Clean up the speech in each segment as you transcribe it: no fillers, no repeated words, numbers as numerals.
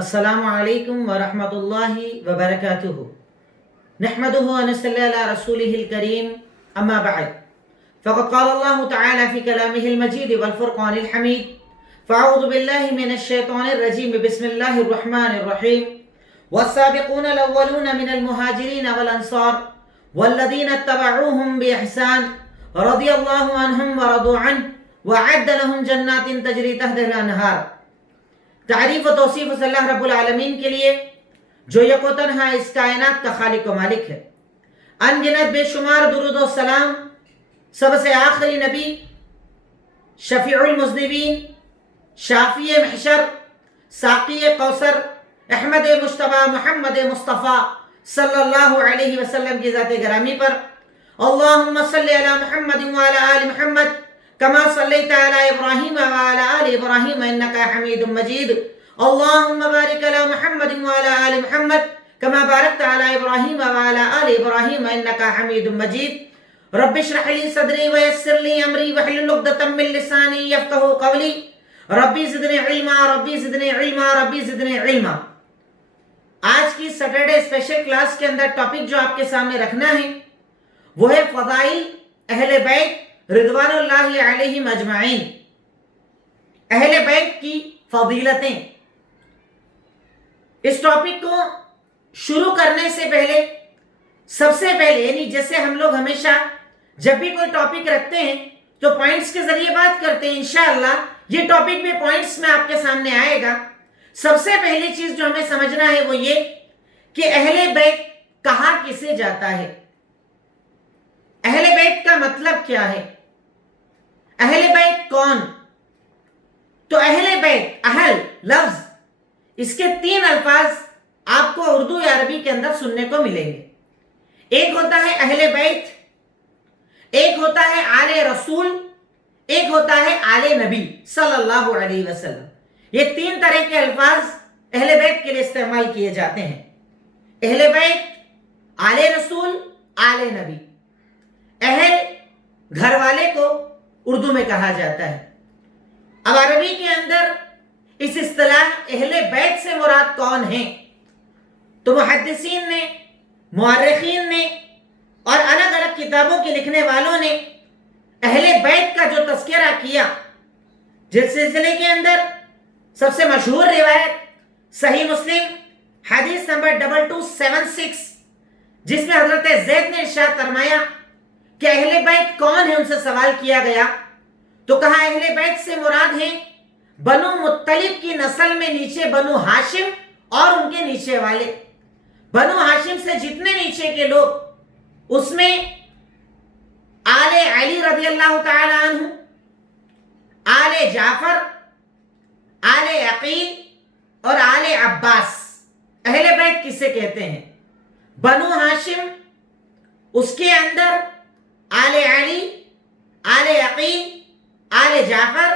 السلام علیکم ورحمۃ اللہ وبرکاتہ نحمده ونصلي على رسوله الكريم اما بعد فقد قال الله تعالى في كلامه المجيد والفرقان الحميد فاعوذ بالله من الشيطان الرجيم بسم الله الرحمن الرحيم والسابقون الاولون من المهاجرين والانصار والذين اتبعوهم باحسان رضي الله عنهم ورضوا عنه وأعد لهم جنات تجري تحتها الانهار۔ تعریف و توصیف صلی اللہ رب العالمین کے لیے جو یک و تنہا اس کائنات کا خالق و مالک ہے۔ ان گنت بے شمار درود و سلام سب سے آخری نبی، شفیع المذنبین، شافی محشر، ساقی کوثر، احمد مجتبی محمد مصطفیٰ صلی اللہ علیہ وسلم کی ذات گرامی پر اللہم صلی علی محمد وعلی آل محمد كما صليت على إبراهيم وعلى آل إبراهيم إنك حميد مجيد اللهم بارك على محمد وعلى آل محمد كما باركت على إبراهيم وعلى آل إبراهيم إنك حميد مجيد رب اشرح لي صدري ويسر لي أمري واحلل عقدة من لساني يفقهوا قولي ربي زدني علما ربي زدني علما ربي زدني علما۔ آج کی سیٹرڈے اسپیشل کلاس کے اندر ٹاپک جو آپ کے سامنے رکھنا ہے وہ ہے فضائل اہل بیت رضوان اللہ علیہم اجمعین، اہل بیت کی فضیلتیں۔ اس ٹاپک کو شروع کرنے سے پہلے سب سے پہلے یعنی جیسے ہم لوگ ہمیشہ جب بھی کوئی ٹاپک رکھتے ہیں تو پوائنٹس کے ذریعے بات کرتے ہیں، انشاءاللہ یہ ٹاپک بھی پوائنٹس میں آپ کے سامنے آئے گا۔ سب سے پہلی چیز جو ہمیں سمجھنا ہے وہ یہ کہ اہل بیت کہا کسے جاتا ہے، اہل بیت کا مطلب کیا ہے، اہل بیت کون؟ تو اہل بیت، اہل لفظ، اس کے تین الفاظ آپ کو اردو یا عربی کے اندر سننے کو ملیں گے۔ ایک ہوتا ہے اہل بیت، ایک ہوتا ہے آل رسول، ایک ہوتا ہے آل نبی صلی اللہ علیہ وسلم۔ یہ تین طرح کے الفاظ اہل بیت کے لیے استعمال کیے جاتے ہیں، اہل بیت، آل رسول، آل نبی۔ اہل گھر والے کو اردو میں کہا جاتا ہے۔ اب عربی کے اندر اس اصطلاح اہل بیت سے مراد کون ہیں؟ تو محدثین نے، مورخین نے اور الگ الگ کتابوں کے لکھنے والوں نے اہل بیت کا جو تذکرہ کیا، جس سلسلے کے اندر سب سے مشہور روایت صحیح مسلم حدیث نمبر 2276، جس میں حضرت زید نے ارشاد فرمایا کہ اہل بیت کون ہے، ان سے سوال کیا گیا تو کہا اہل بیت سے مراد ہیں بنو مطلب کی نسل میں نیچے بنو ہاشم اور ان کے نیچے والے۔ بنو ہاشم سے جتنے نیچے کے لوگ، اس میں آل علی رضی اللہ تعالی عنہ، آل جعفر، آل عقیل اور آل عباس، اہل بیت کسے کہتے ہیں؟ بنو ہاشم، اس کے اندر آل علی، آل عقیل، آل جعفر،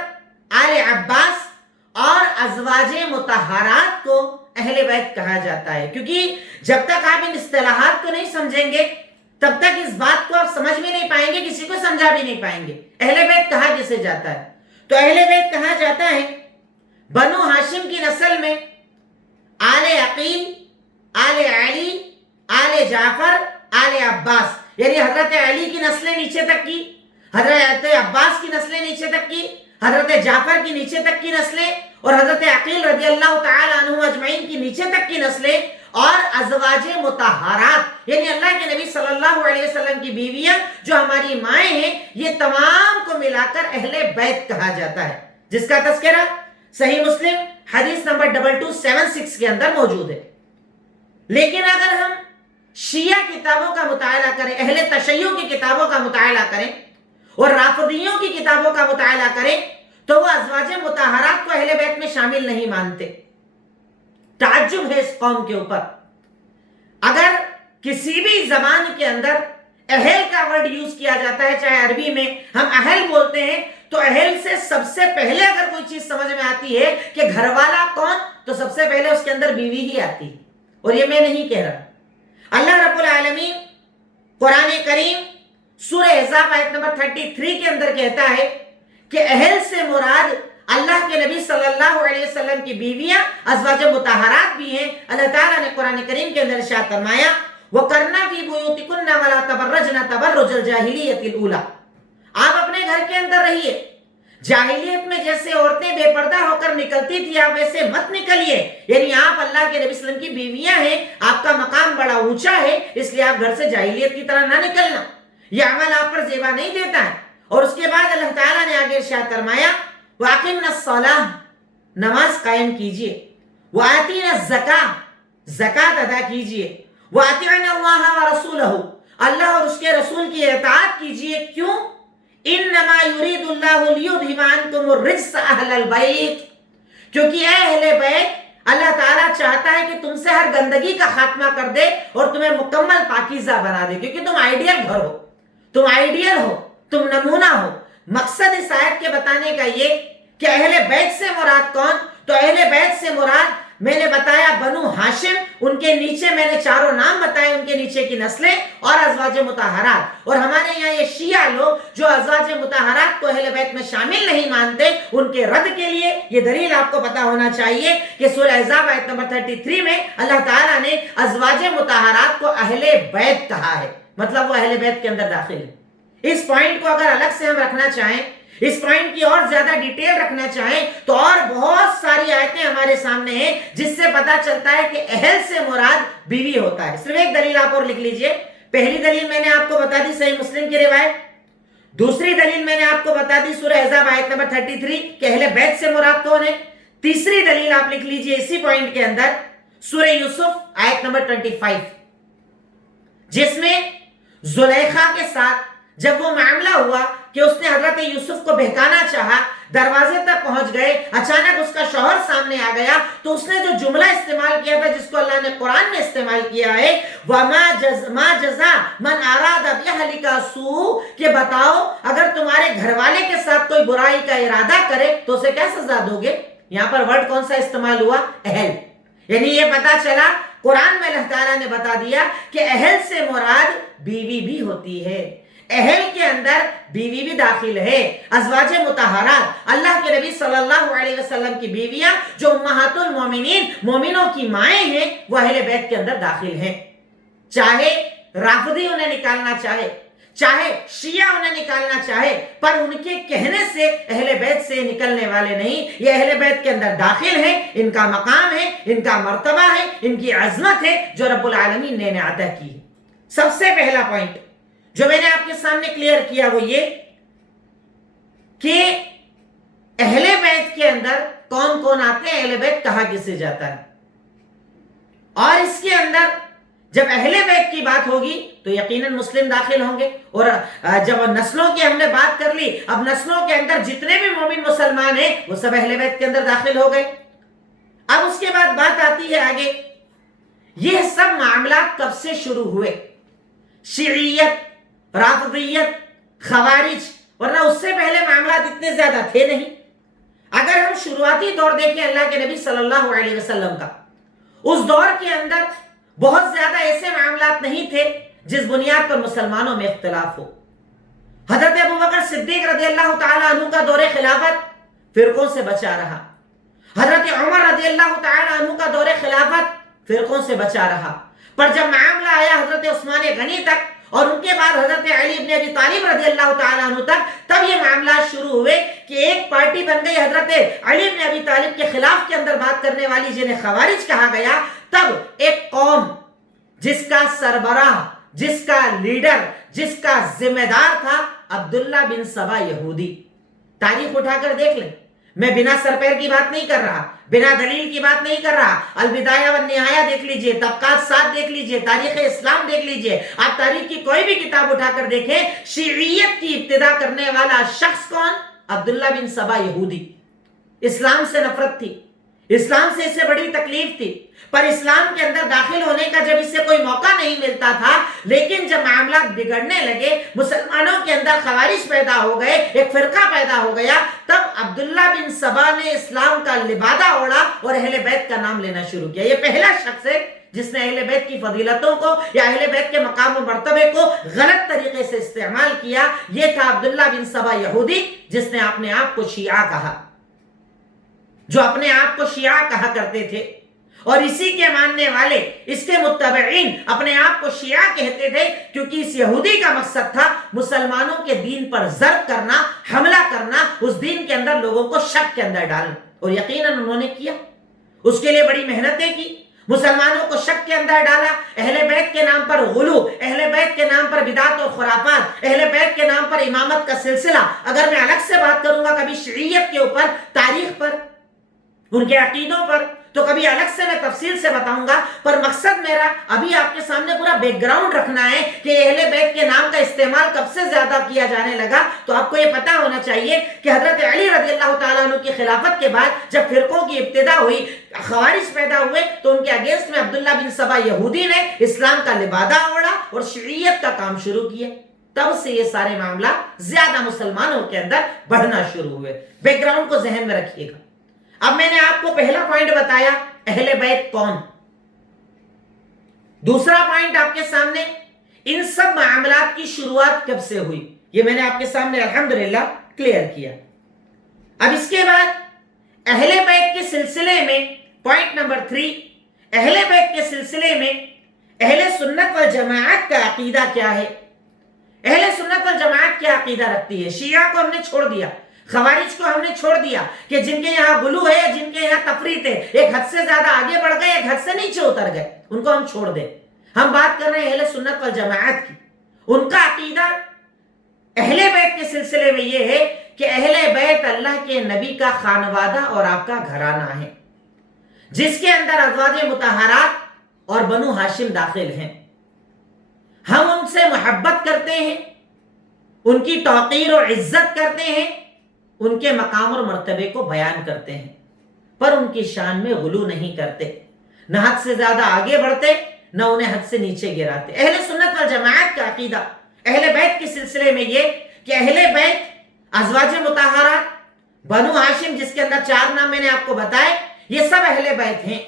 آل عباس اور ازواج مطہرات کو اہل بیت کہا جاتا ہے، کیونکہ جب تک آپ ان اصطلاحات کو نہیں سمجھیں گے تب تک اس بات کو آپ سمجھ بھی نہیں پائیں گے، کسی کو سمجھا بھی نہیں پائیں گے۔ اہل بیت کہا کسے جاتا ہے؟ تو اہل بیت کہا جاتا ہے بنو ہاشم کی نسل میں آل عقیل، آل علی، آل جعفر، آل عباس، یعنی حضرت علی کی نسلیں نیچے تک کی، حضرت عباس کی نسلیں نیچے تک کی، حضرت جعفر کی نیچے تک کی نسلیں اور حضرت عقیل رضی اللہ تعالی عنہ اجمعین کی نیچے تک کی نسلیں، اور ازواج مطہرات یعنی اللہ کے نبی صلی اللہ علیہ وسلم کی بیویاں جو ہماری مائیں ہیں، یہ تمام کو ملا کر اہل بیت کہا جاتا ہے، جس کا تذکرہ صحیح مسلم حدیث نمبر 2276 کے اندر موجود ہے۔ لیکن اگر ہم شیعہ کتابوں کا مطالعہ کریں، اہل تشیع کی کتابوں کا مطالعہ کریں اور رافضیوں کی کتابوں کا مطالعہ کریں تو وہ ازواج مطہرات کو اہل بیت میں شامل نہیں مانتے۔ تعجب ہے اس قوم کے اوپر، اگر کسی بھی زبان کے اندر اہل کا ورڈ یوز کیا جاتا ہے، چاہے عربی میں ہم اہل بولتے ہیں، تو اہل سے سب سے پہلے اگر کوئی چیز سمجھ میں آتی ہے کہ گھر والا کون، تو سب سے پہلے اس کے اندر بیوی ہی آتی ہے، اور یہ میں نہیں کہہ رہا۔ اللہ رب العالمین قرآن کریم سورہ احزاب آیت نمبر 33 کے اندر کہتا ہے کہ اہل سے مراد اللہ کے نبی صلی اللہ علیہ وسلم کی بیویاں ازواج مطہرات بھی ہیں. اللہ تعالیٰ نے قرآن کریم کے اندر ارشاد فرمایا وَقَرْنَا فِي بُيُوتِكُنَّ وَلَا تَبَرَّجْنَ تَبَرُّجَ الْجَاهِلِيَّةِ الْأُولَىٰ. آپ اپنے گھر کے اندر رہیے. جاہلیت میں جیسے عورتیں بے پردہ ہو کر نکلتی تھی آپ ویسے مت نکلیے. یعنی آپ اللہ کے نبی صلی اللہ علیہ وسلم کی بیویاں ہیں, آپ کا مقام بڑا اونچا ہے, اس لیے آپ گھر سے جاہلیت کی طرح نہ نکلنا. یہ عمل آپ پر زیبا نہیں دیتا ہے. اور اس کے بعد اللہ تعالیٰ نے آگے ارشاد فرمایا وَأَقِمْنَا الصَّلَاةَ, نماز قائم کیجئے. وَآتِينَا الزَّكَاةَ, زکوٰۃ ادا کیجئے. وَأَطِعْنَا اللَّهَ وَرَسُولَهُ, اللہ اور اس کے رسول کی اطاعت کیجئے. کیوں؟ انما یرید اللہ لیذھب عنکم الرجس اہل البیت, کیونکہ اے اہل بیت اللہ تعالیٰ چاہتا ہے کہ تم سے ہر گندگی کا خاتمہ کر دے اور تمہیں مکمل پاکیزہ بنا دے. کیونکہ تم آئیڈیل گھر ہو, تم آئیڈیل ہو, تم نمونہ ہو. مقصد اس آیت کے بتانے کا یہ کہ اہل بیت سے مراد کون؟ تو اہل بیت سے مراد میں نے بتایا بنو ہاشم, ان کے نیچے میں نے چاروں نام بتائے, ان کے نیچے کی نسلیں اور ازواج مطہرات. اور ہمارے یہاں یہ شیعہ لوگ جو ازواج مطہرات کو اہل بیت میں شامل نہیں مانتے, ان کے رد کے لیے یہ دلیل آپ کو پتا ہونا چاہیے کہ سورہ احزاب آیت نمبر 33 میں اللہ تعالیٰ نے ازواج مطہرات کو اہل بیت کہا ہے, مطلب وہ اہل بیت کے اندر داخل ہے. اس پوائنٹ کو اگر الگ سے ہم رکھنا چاہیں, اس پوائنٹ کی اور زیادہ ڈیٹیل رکھنا چاہیں تو اور بہت ساری آیتیں ہمارے سامنے ہیں جس سے پتا چلتا ہے کہ اہل سے مراد بیوی ہوتا ہے. صرف ایک دلیل آپ اور لکھ لیجئے. پہلی دلیل میں نے آپ کو بتا دی صحیح مسلم کی روایت. دوسری دلیل میں نے آپ کو بتا دی سورہ احزاب آیت نمبر 33 کہ اہل بیت سے مراد کون ہے. تیسری دلیل آپ لکھ لیجئے اسی پوائنٹ کے اندر سورہ یوسف آیت نمبر 25, جس میں زلیخا کے ساتھ جب وہ معاملہ ہوا کہ اس نے حضرت یوسف کو بہکانا چاہا, دروازے تک پہنچ گئے, اچانک اس کا شوہر سامنے آ گیا, تو اس نے جو جملہ استعمال کیا تھا جس کو اللہ نے قرآن میں استعمال کیا ہے وَمَا جَزَا مَنْ أَرَادَ بِأَهْلِكَ سُوءًا, کہ بتاؤ اگر تمہارے گھر والے کے ساتھ کوئی برائی کا ارادہ کرے تو اسے کیا سزا دو گے. یہاں پر ورڈ کون سا استعمال ہوا؟ اہل. یعنی یہ پتا چلا قرآن میں اللہ تعالیٰ نے بتا دیا کہ اہل سے مراد بیوی بھی ہوتی ہے. اہل کے اندر بیوی بھی داخل ہے. ازواج مطہرات اللہ کے نبی صلی اللہ علیہ وسلم کی بیویاں جو امہات المومنین, مومنوں کی مائیں ہیں, وہ اہل بیت کے اندر داخل ہیں. چاہے رافضی انہیں نکالنا چاہے, چاہے شیعہ انہیں نکالنا چاہے, پر ان کے کہنے سے اہل بیت سے نکلنے والے نہیں. یہ اہل بیت کے اندر داخل ہیں, ان کا مقام ہے, ان کا مرتبہ ہے, ان کی عظمت ہے جو رب العالمین نے انہیں عطا کی. سب سے پہلا پوائنٹ جو میں نے آپ کے سامنے کلیئر کیا وہ یہ کہ اہل بیت کے اندر کون کون آتے ہیں, اہل بیت کہا کسے جاتا ہے. اور اس کے اندر جب اہل بیت کی بات ہوگی تو یقیناً مسلم داخل ہوں گے. اور جب نسلوں کی ہم نے بات کر لی, اب نسلوں کے اندر جتنے بھی مومن مسلمان ہیں وہ سب اہل بیت کے اندر داخل ہو گئے. اب اس کے بعد بات آتی ہے آگے, یہ سب معاملات کب سے شروع ہوئے؟ شیعیت, رافضیت, خوارج, ورنہ اس سے پہلے معاملات اتنے زیادہ تھے نہیں. اگر ہم شروعاتی دور دیکھیں اللہ کے نبی صلی اللہ علیہ وسلم کا, اس دور کے اندر بہت زیادہ ایسے معاملات نہیں تھے جس بنیاد پر مسلمانوں میں اختلاف ہو. حضرت ابوبکر صدیق رضی اللہ تعالی عنہ کا دور خلافت فرقوں سے بچا رہا. حضرت عمر رضی اللہ تعالی عنہ کا دور خلافت فرقوں سے بچا رہا. پر جب معاملہ آیا حضرت عثمان غنی تک اور ان کے بعد حضرت علی ابن ابی طالب رضی اللہ تعالیٰ عنہ تک, تب یہ معاملات شروع ہوئے کہ ایک پارٹی بن گئی حضرت علی ابن ابی طالب کے خلاف کے اندر بات کرنے والی, جنہیں خوارج کہا گیا. تب ایک قوم جس کا سربراہ, جس کا لیڈر, جس کا ذمہ دار تھا عبداللہ بن سبا یہودی. تاریخ اٹھا کر دیکھ لیں, میں بنا سر پیر کی بات نہیں کر رہا, بنا دلیل کی بات نہیں کر رہا. البدایہ والنہایہ دیکھ لیجئے, طبقات 7 دیکھ لیجئے, تاریخ اسلام دیکھ لیجئے, آپ تاریخ کی کوئی بھی کتاب اٹھا کر دیکھیں, شیعیت کی ابتدا کرنے والا شخص کون؟ عبداللہ بن سبا یہودی. اسلام سے نفرت تھی, اسلام سے اسے بڑی تکلیف تھی, پر اسلام کے اندر داخل ہونے کا جب اسے کوئی موقع نہیں ملتا تھا, لیکن جب معاملات بگڑنے لگے, مسلمانوں کے اندر خوارج پیدا ہو گئے, ایک فرقہ پیدا ہو گیا, تب عبداللہ بن سبا نے اسلام کا لبادہ اوڑھا اور اہل بیت کا نام لینا شروع کیا. یہ پہلا شخص ہے جس نے اہل بیت کی فضیلتوں کو یا اہل بیت کے مقام و مرتبے کو غلط طریقے سے استعمال کیا. یہ تھا عبداللہ بن سبا یہودی, جس نے اپنے آپ کو شیعہ کہا. جو اپنے آپ کو شیعہ کہا کرتے تھے، اور اسی کے ماننے والے، اس کے متبعین اپنے آپ کو شیعہ کہتے تھے، کیونکہ اس یہودی کا مقصد تھا مسلمانوں کے دین پر ضرب کرنا، حملہ کرنا، اس دین کے اندر لوگوں کو شک کے اندر ڈالنا، اور یقیناً انہوں نے کیا، اس کے لیے بڑی محنتیں کی، مسلمانوں کو شک کے اندر ڈالا، اہل بیت کے نام پر غلو، اہل بیت کے نام پر بدعت اور خرافات، اہل بیت کے نام پر امامت کا سلسلہ، اگر میں الگ سے بات کروں گا کبھی شریعت کے اوپر، تاریخ پر، ان کے عقیدوں پر، تو کبھی الگ سے میں تفصیل سے بتاؤں گا، پر مقصد میرا ابھی آپ کے سامنے پورا بیک گراؤنڈ رکھنا ہے کہ اہل بیت کے نام کا استعمال کب سے زیادہ کیا جانے لگا۔ تو آپ کو یہ پتا ہونا چاہیے کہ حضرت علی رضی اللہ تعالیٰ عنہ کی خلافت کے بعد جب فرقوں کی ابتدا ہوئی، خوارج پیدا ہوئے، تو ان کے اگینسٹ میں عبداللہ بن سبا یہودی نے اسلام کا لبادہ اوڑھا اور شریعت کا کام شروع کیا۔ تب سے یہ سارے معاملات زیادہ مسلمانوں کے اندر بڑھنا شروع ہوئے۔ بیک گراؤنڈ کو ذہن میں رکھیے گا۔ اب میں نے آپ کو پہلا پوائنٹ بتایا اہل بیت کون، دوسرا پوائنٹ آپ کے سامنے ان سب معاملات کی شروعات کب سے ہوئی، یہ میں نے آپ کے سامنے الحمدللہ کلیئر کیا۔ اب اس کے بعد اہل بیت کے سلسلے میں پوائنٹ نمبر 3، اہل بیت کے سلسلے میں اہل سنت والجماعت کا عقیدہ کیا ہے۔ اہل سنت والجماعت کیا عقیدہ رکھتی ہے؟ شیعہ کو ہم نے چھوڑ دیا، خوارج کو ہم نے چھوڑ دیا کہ جن کے یہاں غلو ہے، جن کے یہاں تفریط ہے، ایک حد سے زیادہ آگے بڑھ گئے، ایک حد سے نیچے اتر گئے، ان کو ہم چھوڑ دیں۔ ہم بات کر رہے ہیں اہل سنت والجماعت کی۔ ان کا عقیدہ اہل بیت کے سلسلے میں یہ ہے کہ اہل بیت اللہ کے نبی کا خانوادہ اور آپ کا گھرانہ ہے، جس کے اندر ازواج مطہرات اور بنو ہاشم داخل ہیں۔ ہم ان سے محبت کرتے ہیں، ان کی توقیر اور عزت کرتے ہیں، ان کے مقام اور مرتبے کو بیان کرتے ہیں، پر ان کی شان میں غلو نہیں کرتے، نہ حد سے زیادہ آگے بڑھتے، نہ انہیں حد سے نیچے گراتے۔ اہل سنت والجماعت کا عقیدہ اہل بیت کے سلسلے میں یہ کہ اہل بیت ازواج مطہرات، بنو ہاشم جس کے اندر 4 نام میں نے آپ کو بتائے، یہ سب اہل بیت ہیں۔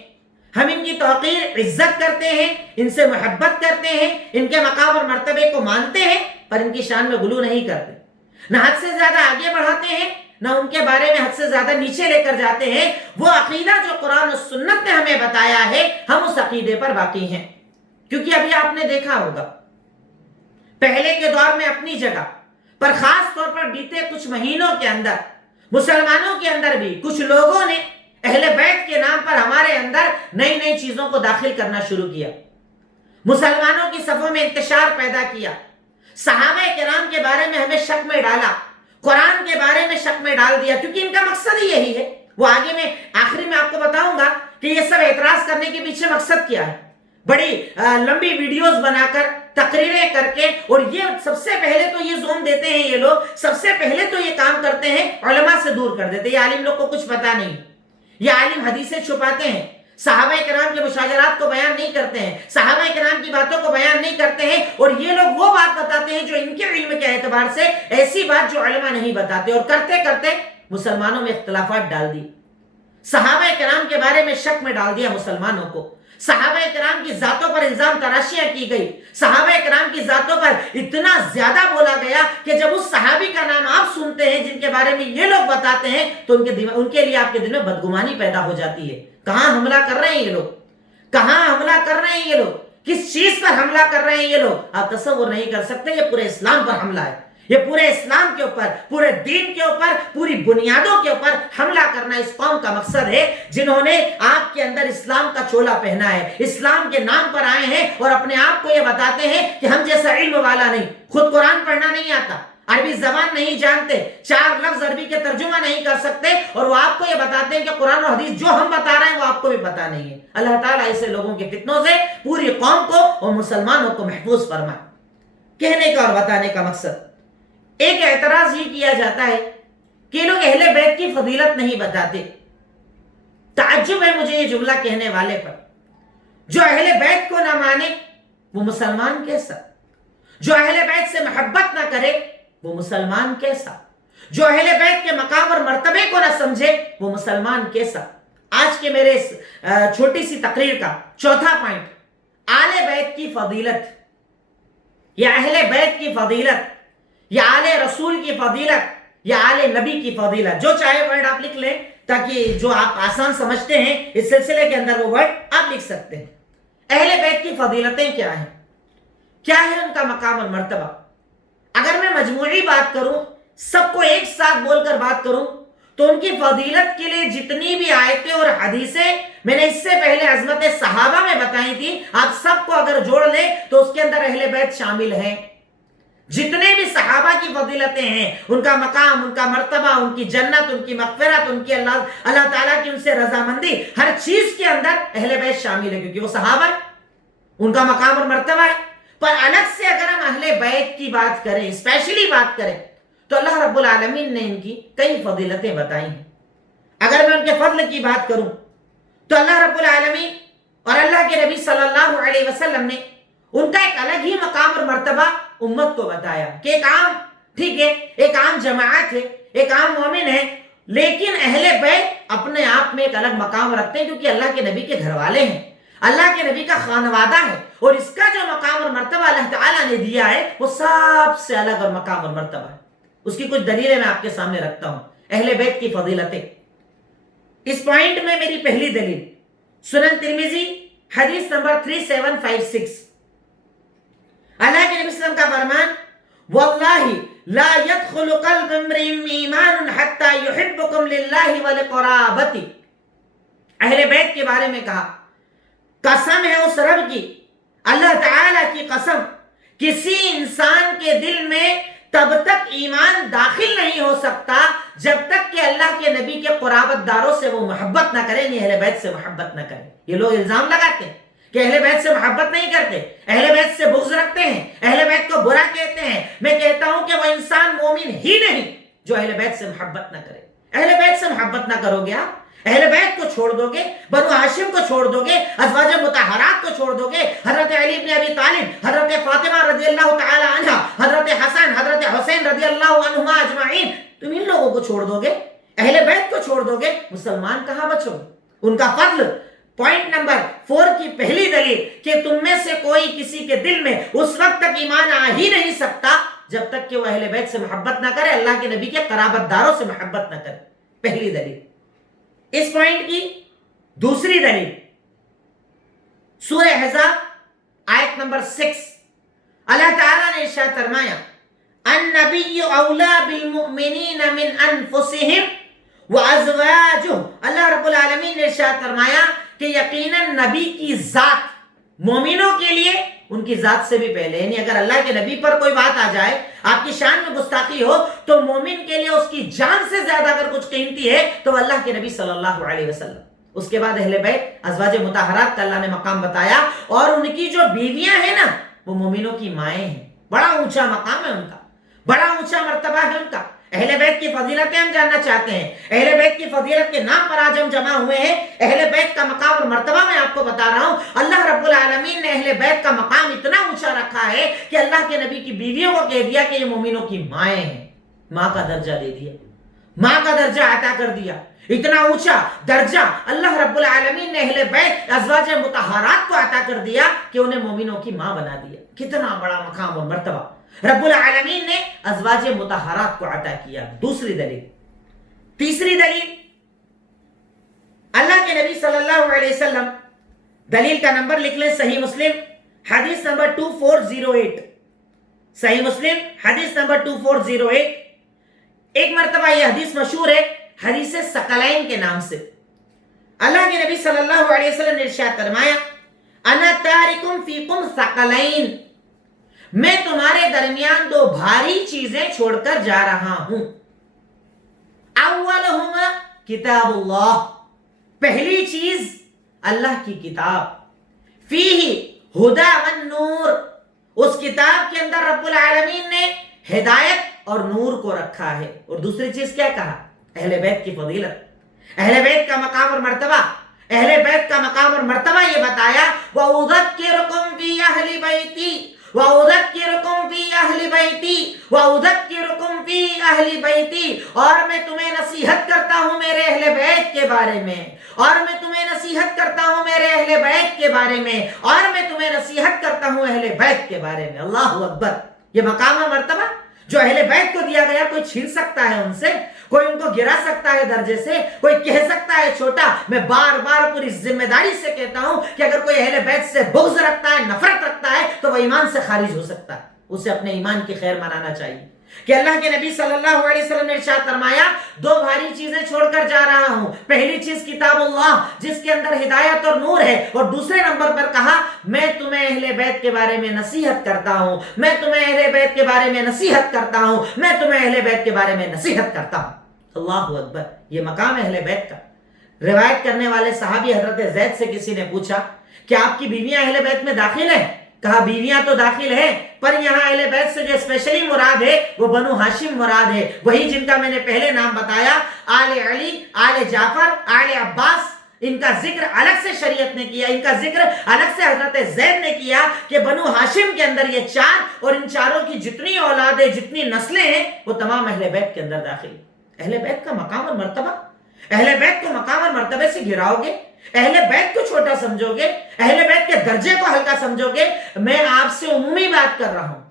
ہم ان کی توقیر عزت کرتے ہیں، ان سے محبت کرتے ہیں، ان کے مقام اور مرتبے کو مانتے ہیں، پر ان کی شان میں غلو نہیں کرتے، نہ حد سے زیادہ آگے بڑھاتے ہیں، نہ ان کے بارے میں حد سے زیادہ نیچے لے کر جاتے ہیں۔ وہ عقیدہ جو قرآن و سنت نے ہمیں بتایا ہے، ہم اس عقیدے پر باقی ہیں۔ کیونکہ ابھی آپ نے دیکھا ہوگا پہلے کے دور میں اپنی جگہ پر، خاص طور پر بیتے کچھ مہینوں کے اندر مسلمانوں کے اندر بھی کچھ لوگوں نے اہل بیت کے نام پر ہمارے اندر نئی نئی چیزوں کو داخل کرنا شروع کیا، مسلمانوں کی صفوں میں انتشار پیدا کیا، صحابہ کرام کے بارے میں ہمیں شک میں ڈالا، قرآن کے بارے میں شک میں ڈال دیا، کیونکہ ان کا مقصد ہی یہی ہے۔ وہ آگے میں آخری میں آپ کو بتاؤں گا کہ یہ سب اعتراض کرنے کے پیچھے مقصد کیا ہے۔ بڑی لمبی ویڈیوز بنا کر، تقریریں کر کے، اور یہ سب سے پہلے تو یہ زوم دیتے ہیں، یہ لوگ سب سے پہلے تو یہ کام کرتے ہیں، علماء سے دور کر دیتے ہیں۔ یہ عالم لوگ کو کچھ پتا نہیں، یہ عالم حدیثیں چھپاتے ہیں، صحابہ کرام کے مشاجرات کو بیان نہیں کرتے ہیں، صحابہ کرام کی باتوں کو بیان نہیں کرتے ہیں، اور یہ لوگ وہ بات بتاتے ہیں جو ان کے علم کے اعتبار سے ایسی بات جو علماء نہیں بتاتے، اور کرتے کرتے مسلمانوں میں اختلافات ڈال دی، صحابہ کرام کے بارے میں شک میں ڈال دیا مسلمانوں کو، صحابہ کرام کی ذاتوں پر الزام تراشیاں کی گئی، صحابہ کرام کی ذاتوں پر اتنا زیادہ بولا گیا کہ جب اس صحابی کا نام آپ سنتے ہیں جن کے بارے میں یہ لوگ بتاتے ہیں، تو ان کے لیے آپ کے دل میں بدگمانی پیدا ہو جاتی ہے۔ کہاں حملہ کر رہے ہیں یہ لوگ، کہاں حملہ کر رہے ہیں یہ لوگ، کس چیز پر حملہ کر رہے ہیں یہ لوگ، آپ تصور نہیں کر سکتے۔ یہ پورے اسلام پر حملہ ہے، یہ پورے اسلام کے اوپر، پورے دین کے اوپر، پوری بنیادوں کے اوپر حملہ کرنا اس قوم کا مقصد ہے، جنہوں نے آپ کے اندر اسلام کا چولا پہنا ہے، اسلام کے نام پر آئے ہیں اور اپنے آپ کو یہ بتاتے ہیں کہ ہم جیسا علم والا نہیں، خود قرآن پڑھنا نہیں آتا، عربی زبان نہیں جانتے، 4 لفظ عربی کے ترجمہ نہیں کر سکتے، اور وہ آپ کو یہ بتاتے ہیں کہ قرآن و حدیث جو ہم بتا رہے ہیں وہ آپ کو بھی پتا نہیں ہے۔ اللہ تعالیٰ ایسے لوگوں کے فتنوں سے پوری قوم کو اور مسلمانوں کو محفوظ فرمائے۔ کہنے کا اور بتانے کا مقصد، ایک اعتراض یہ کیا جاتا ہے کہ لوگ اہل بیت کی فضیلت نہیں بتاتے۔ تعجب ہے مجھے یہ جملہ کہنے والے پر، جو اہل بیت کو نہ مانے وہ مسلمان کیسا، جو اہل بیت سے محبت نہ کرے وہ مسلمان کیسا، جو اہل بیت کے مقام اور مرتبے کو نہ سمجھے وہ مسلمان کیسا۔ آج کے میرے اس چھوٹی سی تقریر کا چوتھا پوائنٹ، آل بیت کی فضیلت، یا اہل بیت کی فضیلت، یا آل رسول کی فضیلت، یا آل نبی کی فضیلت، جو چاہے ورڈ آپ لکھ لیں، تاکہ جو آپ آسان سمجھتے ہیں اس سلسلے کے اندر وہ ورڈ آپ لکھ سکتے ہیں. اہل بیت کی فضیلتیں کیا ہیں؟ کیا ہے ان کا مقام اور مرتبہ؟ اگر میں مجموعی بات کروں، سب کو ایک ساتھ بول کر بات کروں، تو ان کی فضیلت کے لیے جتنی بھی آیتیں اور حدیثیں میں نے اس سے پہلے عظمت صحابہ میں بتائی تھی، آپ سب کو اگر جوڑ لیں تو اس کے اندر اہل بیت شامل ہیں. جتنے بھی صحابہ کی فضیلتیں ہیں، ان کا مقام، ان کا مرتبہ، ان کی جنت، ان کی مغفرت، ان کی اللہ تعالیٰ کی ان سے رضامندی، ہر چیز کے اندر اہل بیت شامل ہے، کیونکہ وہ صحابہ ہیں، ان کا مقام اور مرتبہ ہے. پر الگ سے اگر ہم اہل بیت کی بات کریں، اسپیشلی بات کریں، تو اللہ رب العالمین نے ان کی کئی فضیلتیں بتائی ہیں. اگر میں ان کے فضل کی بات کروں تو اللہ رب العالمین اور اللہ کے نبی صلی اللہ علیہ وسلم نے ان کا ایک الگ ہی مقام اور مرتبہ امت کو بتایا کہ ایک عام، ٹھیک ہے، ایک عام جماعت ہے، ایک عام مومن ہے، لیکن اہل بیت اپنے آپ میں ایک الگ مقام رکھتے ہیں، کیونکہ اللہ کے نبی کے گھر والے ہیں، اللہ کے نبی کا خانوادہ ہے، اور اس کا جو مقام اور مرتبہ اللہ تعالیٰ نے دیا ہے وہ سب سے الگ اور مقام اور مرتبہ ہے. اس کی کچھ دلیلیں میں آپ کے سامنے رکھتا ہوں. اہل بیت کی فضیلتیں، اس پوائنٹ میں میری پہلی دلیل سنن ترمذی حدیث نمبر 3756، اللہ کے نبی صلی اللہ علیہ وسلم کا فرمان، واللہ لا يدخل قلب امرئ ایمان حتى يحبكم للہ ولقرابتہ. اہل بیت کے بارے میں کہا، قسم ہے اس رب کی، اللہ تعالی کی قسم، کسی انسان کے دل میں تب تک ایمان داخل نہیں ہو سکتا جب تک کہ اللہ کے نبی کے قرابت داروں سے وہ محبت نہ کرے، یعنی اہل بیت سے محبت نہ کرے. یہ لوگ الزام لگاتے ہیں کہ اہل بیت سے محبت نہیں کرتے، اہل بیت سے بغض رکھتے ہیں، اہل بیت کو برا کہتے ہیں. میں کہتا ہوں کہ وہ انسان مومن ہی نہیں جو اہل بیت سے محبت نہ کرے. اہل بیت سے محبت نہ کرو گے آپ، اہل بیت کو چھوڑ دو گے، بنو ہاشم کو چھوڑ دو گے، ازواج مطہرات کو چھوڑ دو گے، حضرت علی بن ابی طالب، حضرت فاطمہ رضی اللہ تعالی عنہ، حضرت حسن، حضرت حسین رضی اللہ عنہما اجمعین، تم ان لوگوں کو چھوڑ دو گے، اہل بیت کو چھوڑ دو گے، مسلمان کہاں بچو گے؟ ان کا فضل، پوائنٹ نمبر 4 کی پہلی دلیل کہ تم میں سے کوئی کسی کے دل میں اس وقت تک ایمان آ ہی نہیں سکتا جب تک کہ وہ اہل بیت سے محبت نہ کرے، اللہ کے نبی کے قرابت داروں سے محبت نہ کرے. پہلی دلیل. اس پوائنٹ کی دوسری دلیل سورہ احزاب آیت نمبر 6، اللہ تعالیٰ نے ارشاد فرمایا، النبی اولا بالمؤمنین من انفسہم وازواجہ. اللہ رب العالمین نے ارشاد فرمایا کہ یقیناً نبی کی ذات مومنوں کے لیے ان کی ذات سے بھی پہلے، یعنی اگر اللہ کے نبی پر کوئی بات آ جائے، آپ کی شان میں گستاخی ہو، تو مومن کے لیے اس کی جان سے زیادہ اگر کچھ قیمتی ہے تو اللہ کے نبی صلی اللہ علیہ وسلم. اس کے بعد اہل بیت، ازواج مطہرات کا اللہ نے مقام بتایا، اور ان کی جو بیویاں ہیں نا وہ مومنوں کی مائیں ہیں. بڑا اونچا مقام ہے ان کا، بڑا اونچا مرتبہ ہے ان کا. اہل بیت کی فضیلتیں ہم جاننا چاہتے ہیں. اہل بیت کی فضیلت کے نام پر آج ہم جمع ہوئے ہیں. اہل بیت کا مقام اور مرتبہ میں آپ کو بتا رہا ہوں. اللہ رب العالمین نے اہل بیت کا مقام اتنا اونچا رکھا ہے کہ اللہ کے نبی کی بیویوں کو کہہ دیا کہ یہ مومنوں کی مائیں ہیں. ماں کا درجہ دے دیا، ماں کا درجہ عطا کر دیا. اتنا اونچا درجہ اللہ رب العالمین نے اہل بیت ازواج مطہرات کو عطا کر دیا کہ انہیں مومنوں کی ماں بنا دیا. کتنا بڑا مقام اور مرتبہ رب العالمین نے ازواج مطہرات کو عطا کیا. دوسری دلیل. تیسری دلیل، اللہ کے نبی صلی اللہ علیہ وسلم، دلیل کا نمبر لکھ لیں، صحیح مسلم حدیث نمبر 2408، صحیح مسلم حدیث نمبر 2408. ایک مرتبہ یہ حدیث مشہور ہے حدیث ثقلین کے نام سے. اللہ کے نبی صلی اللہ علیہ وسلم نے ارشاد فرمایا، انا تارکم فیکم ثقلین، میں تمہارے درمیان دو بھاری چیزیں چھوڑ کر جا رہا ہوں. اولہما کتاب اللہ، پہلی چیز اللہ کی کتاب. فیہ ہدی والنور، اس کتاب کے اندر رب العالمین نے ہدایت اور نور کو رکھا ہے. اور دوسری چیز کیا کہا؟ اہل بیت کی فضیلت، اہل بیت کا مقام اور مرتبہ. اہل بیت کا مقام اور مرتبہ یہ بتایا، وَأُذَكِّرُكُمْ فِي أَهْلِ بَيْتِي وَأُذَكِّرُكُمْ فِي أَهْلِ بَيْتِي وَأُذَكِّرُكُمْ فِي أَهْلِ بَيْتِي، اور میں تمہیں نصیحت کرتا ہوں میرے اہل بیت کے بارے میں، اور میں تمہیں نصیحت کرتا ہوں میرے اہل بیت کے بارے میں، اور میں تمہیں نصیحت کرتا ہوں اہل بیت کے بارے میں. اللہ اکبر. یہ مقام و مرتبہ جو اہل بیت کو دیا گیا کوئی چھین سکتا ہے ان سے؟ کوئی ان کو گرا سکتا ہے درجے سے, کوئی کہہ سکتا ہے چھوٹا. میں بار بار پوری ذمہ داری سے کہتا ہوں کہ اگر کوئی اہل بیت سے بغض رکھتا ہے, نفرت رکھتا ہے, تو وہ ایمان سے خارج ہو سکتا ہے. اسے اپنے ایمان کی خیر منانا چاہیے. کہ اللہ کے نبی صلی اللہ علیہ وسلم نے ارشاد فرمایا, دو بھاری چیزیں چھوڑ کر جا رہا ہوں. پہلی چیز کتاب اللہ جس کے اندر ہدایت اور نور ہے, اور دوسرے نمبر پر کہا میں تمہیں اہل بیت کے بارے میں نصیحت کرتا ہوں, میں تمہیں اہل بیت کے بارے میں نصیحت کرتا ہوں, میں تمہیں اہل بیت کے بارے میں نصیحت کرتا ہوں. اللہ اکبر. یہ مقام اہل بیت کا. روایت کرنے والے صحابی حضرت زید سے کسی نے پوچھا کہ آپ کی بیویاں اہل بیت میں داخل ہیں؟ کہا بیویاں تو داخل ہیں, پر یہاں اہل بیت سے جو اسپیشلی مراد ہے وہ بنو ہاشم مراد ہے, وہی جن کا میں نے پہلے نام بتایا, آل علی, آل جعفر, آل عباس. ان کا ذکر الگ سے شریعت نے کیا, ان کا ذکر الگ سے حضرت زید نے کیا کہ بنو ہاشم کے اندر یہ چار, اور ان چاروں کی جتنی اولادیں, جتنی نسلیں ہیں, وہ تمام اہل بیت کے اندر داخل. اہل بیت کا مقام اور مرتبہ, اہل بیت کو مقام اور مرتبے سے گراؤ گے, اہل بیت کو چھوٹا سمجھو گے, اہل بیت کے درجے کو ہلکا سمجھو گے. میں آپ سے عمومی بات کر رہا ہوں,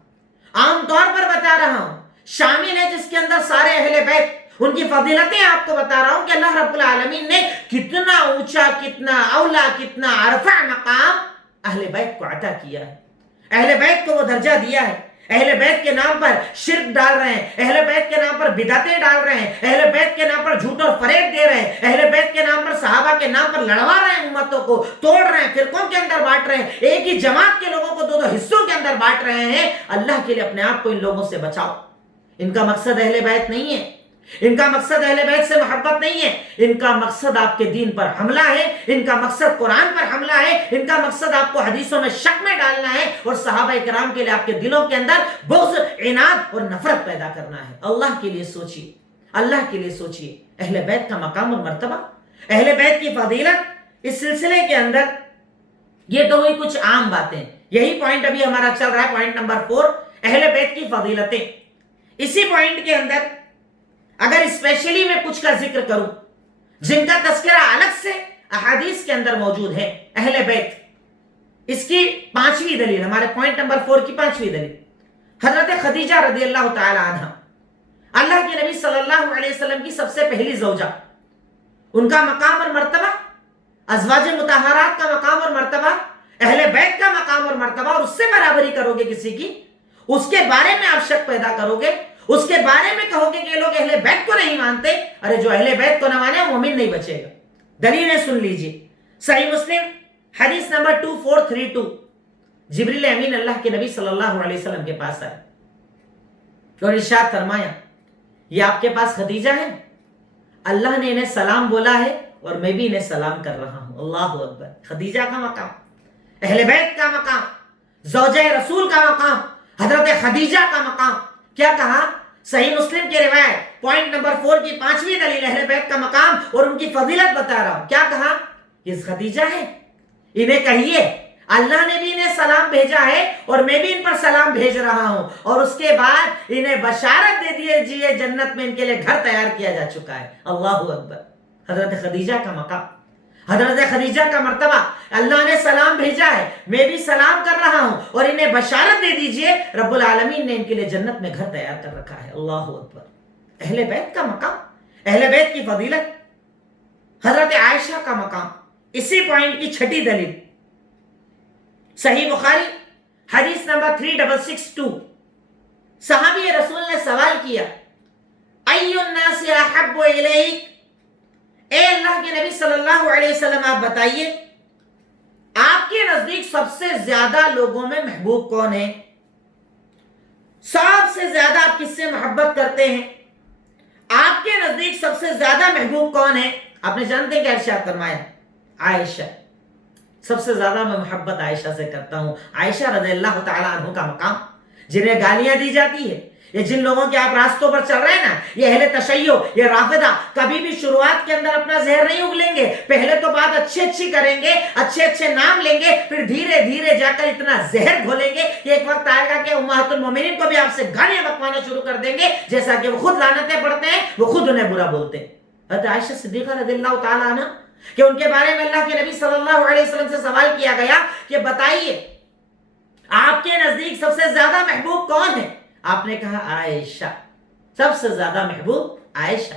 عام طور پر بتا رہا ہوں, شامل ہے جس کے اندر سارے اہل بیت, ان کی فضیلتیں آپ کو بتا رہا ہوں کہ اللہ رب العالمین نے کتنا اونچا, کتنا اولا, کتنا عرفہ مقام اہل بیت کو عطا کیا ہے. اہل بیت کو وہ درجہ دیا ہے. اہل بیت کے نام پر شرک ڈال رہے ہیں, اہل بیت کے نام پر بدعتیں ڈال رہے ہیں, اہل بیت کے نام پر جھوٹ اور فریب دے رہے ہیں, اہل بیت کے نام پر صحابہ کے نام پر لڑوا رہے ہیں, امتوں کو توڑ رہے ہیں, فرقوں کے اندر بانٹ رہے ہیں, ایک ہی جماعت کے لوگوں کو دو دو حصوں کے اندر بانٹ رہے ہیں. اللہ کے لیے اپنے آپ کو ان لوگوں سے بچاؤ. ان کا مقصد اہل بیت نہیں ہے, ان کا مقصد اہل بیت سے محبت نہیں ہے, ان کا مقصد آپ کے دین پر حملہ ہے, ان کا مقصد قرآن پر حملہ ہے, ان کا مقصد آپ کو حدیثوں میں شک میں ڈالنا ہے, اور صحابہ کرام کے لیے آپ کے دلوں کے اندر بغض, عناد اور نفرت پیدا کرنا ہے. اللہ کے لیے سوچیے, اللہ کے لیے سوچیے. اہل بیت کا مقام اور مرتبہ, اہل بیت کی فضیلت, اس سلسلے کے اندر یہ تو ہوئی کچھ عام باتیں. یہی پوائنٹ ابھی ہمارا چل رہا ہے, پوائنٹ نمبر 4, اہل بیت کی فضیلتیں. اسی پوائنٹ کے اندر اگر اسپیشلی میں کچھ کا ذکر کروں جن کا تذکرہ الگ سے احادیث کے اندر موجود ہے, اہل بیت, اس کی 5ویں دلیل, ہمارے پوائنٹ نمبر 4 کی 5ویں دلیل, حضرت خدیجہ رضی اللہ تعالی عنہ, اللہ کے نبی صلی اللہ علیہ وسلم کی سب سے پہلی زوجہ, ان کا مقام اور مرتبہ, ازواج مطہرات کا مقام اور مرتبہ, اہل بیت کا مقام اور مرتبہ, اور اس سے برابری کرو گے کسی کی, اس کے بارے میں آپ شک پیدا کرو گے, اس کے بارے میں کہو گے کہ یہ لوگ اہل بیت کو نہیں مانتے. ارے جو اہل بیت کو نہ مانے مومن نہیں بچے گا. دلیلیں سن لیجئے. صحیح مسلم حدیث نمبر 2432, جبریل امین اللہ کے نبی صلی اللہ علیہ وسلم کے پاس آئے اور ارشاد فرمایا, یہ آپ کے پاس خدیجہ ہے, اللہ نے انہیں سلام بولا ہے اور میں بھی انہیں سلام کر رہا ہوں. اللہ اکبر. خدیجہ کا مقام, اہل بیت کا مقام, زوجہ رسول کا مقام, حضرت خدیجہ کا مقام. کیا کہا؟ صحیح مسلم کی روایت پوائنٹ نمبر 4 کی 5ویں دلیل, اہل بیت کا مقام اور ان کی فضیلت بتا رہا ہوں. کیا کہا؟ یہ خدیجہ ہے, انہیں کہیے اللہ نے بھی انہیں سلام بھیجا ہے اور میں بھی ان پر سلام بھیج رہا ہوں, اور اس کے بعد انہیں بشارت دے دیجئے جنت میں ان کے لیے گھر تیار کیا جا چکا ہے. اللہ اکبر. حضرت خدیجہ کا مقام, حضرت خدیجہ کا مرتبہ, اللہ نے سلام بھیجا ہے, میں بھی سلام کر رہا ہوں, اور انہیں بشارت دے دیجئے رب العالمین نے ان کے لیے جنت میں گھر تیار کر رکھا ہے. اللہ اکبر. اہل بیت کا مقام, اہل بیت کی فضیلت, حضرت عائشہ کا مقام. اسی پوائنٹ کی 6ٹھی دلیل, صحیح بخاری حدیث نمبر 3662, صحابی رسول نے سوال کیا, ای الناس احب الیک, اے اللہ کے نبی صلی اللہ علیہ وسلم آپ بتائیے آپ کے نزدیک سب سے زیادہ لوگوں میں محبوب کون ہے؟ سب سے زیادہ آپ کس سے محبت کرتے ہیں؟ آپ کے نزدیک سب سے زیادہ محبوب کون ہے؟ آپ نے جانتے ہیں کہ ارشاد فرمایا عائشہ. سب سے زیادہ میں محبت عائشہ سے کرتا ہوں. عائشہ رضی اللہ تعالیٰ عنہ کا مقام, جنہیں گالیاں دی جاتی ہے, یہ جن لوگوں کے آپ راستوں پر چل رہے ہیں نا, یہ اہل تشیع, یہ رافضہ, کبھی بھی شروعات کے اندر اپنا زہر نہیں اگلیں گے. پہلے تو بات اچھی کریں گے, اچھے نام لیں گے, پھر دھیرے دھیرے جا کر اتنا زہر گھولیں گے کہ ایک وقت آئے گا کہ امہات المومنین کو بھی آپ سے گالیاں بکوانا شروع کر دیں گے, جیسا کہ وہ خود لعنتیں پڑھتے ہیں, وہ خود انہیں برا بولتے ہیں. حضرت عائشہ صدیقہ رضی اللہ تعالیٰ عنہ کہ ان کے بارے میں اللہ کے نبی صلی اللہ علیہ وسلم سے سوال کیا گیا کہ بتائیے آپ کے نزدیک سب سے زیادہ محبوب کون ہے؟ آپ نے کہا عائشہ. سب سے زیادہ محبوب عائشہ,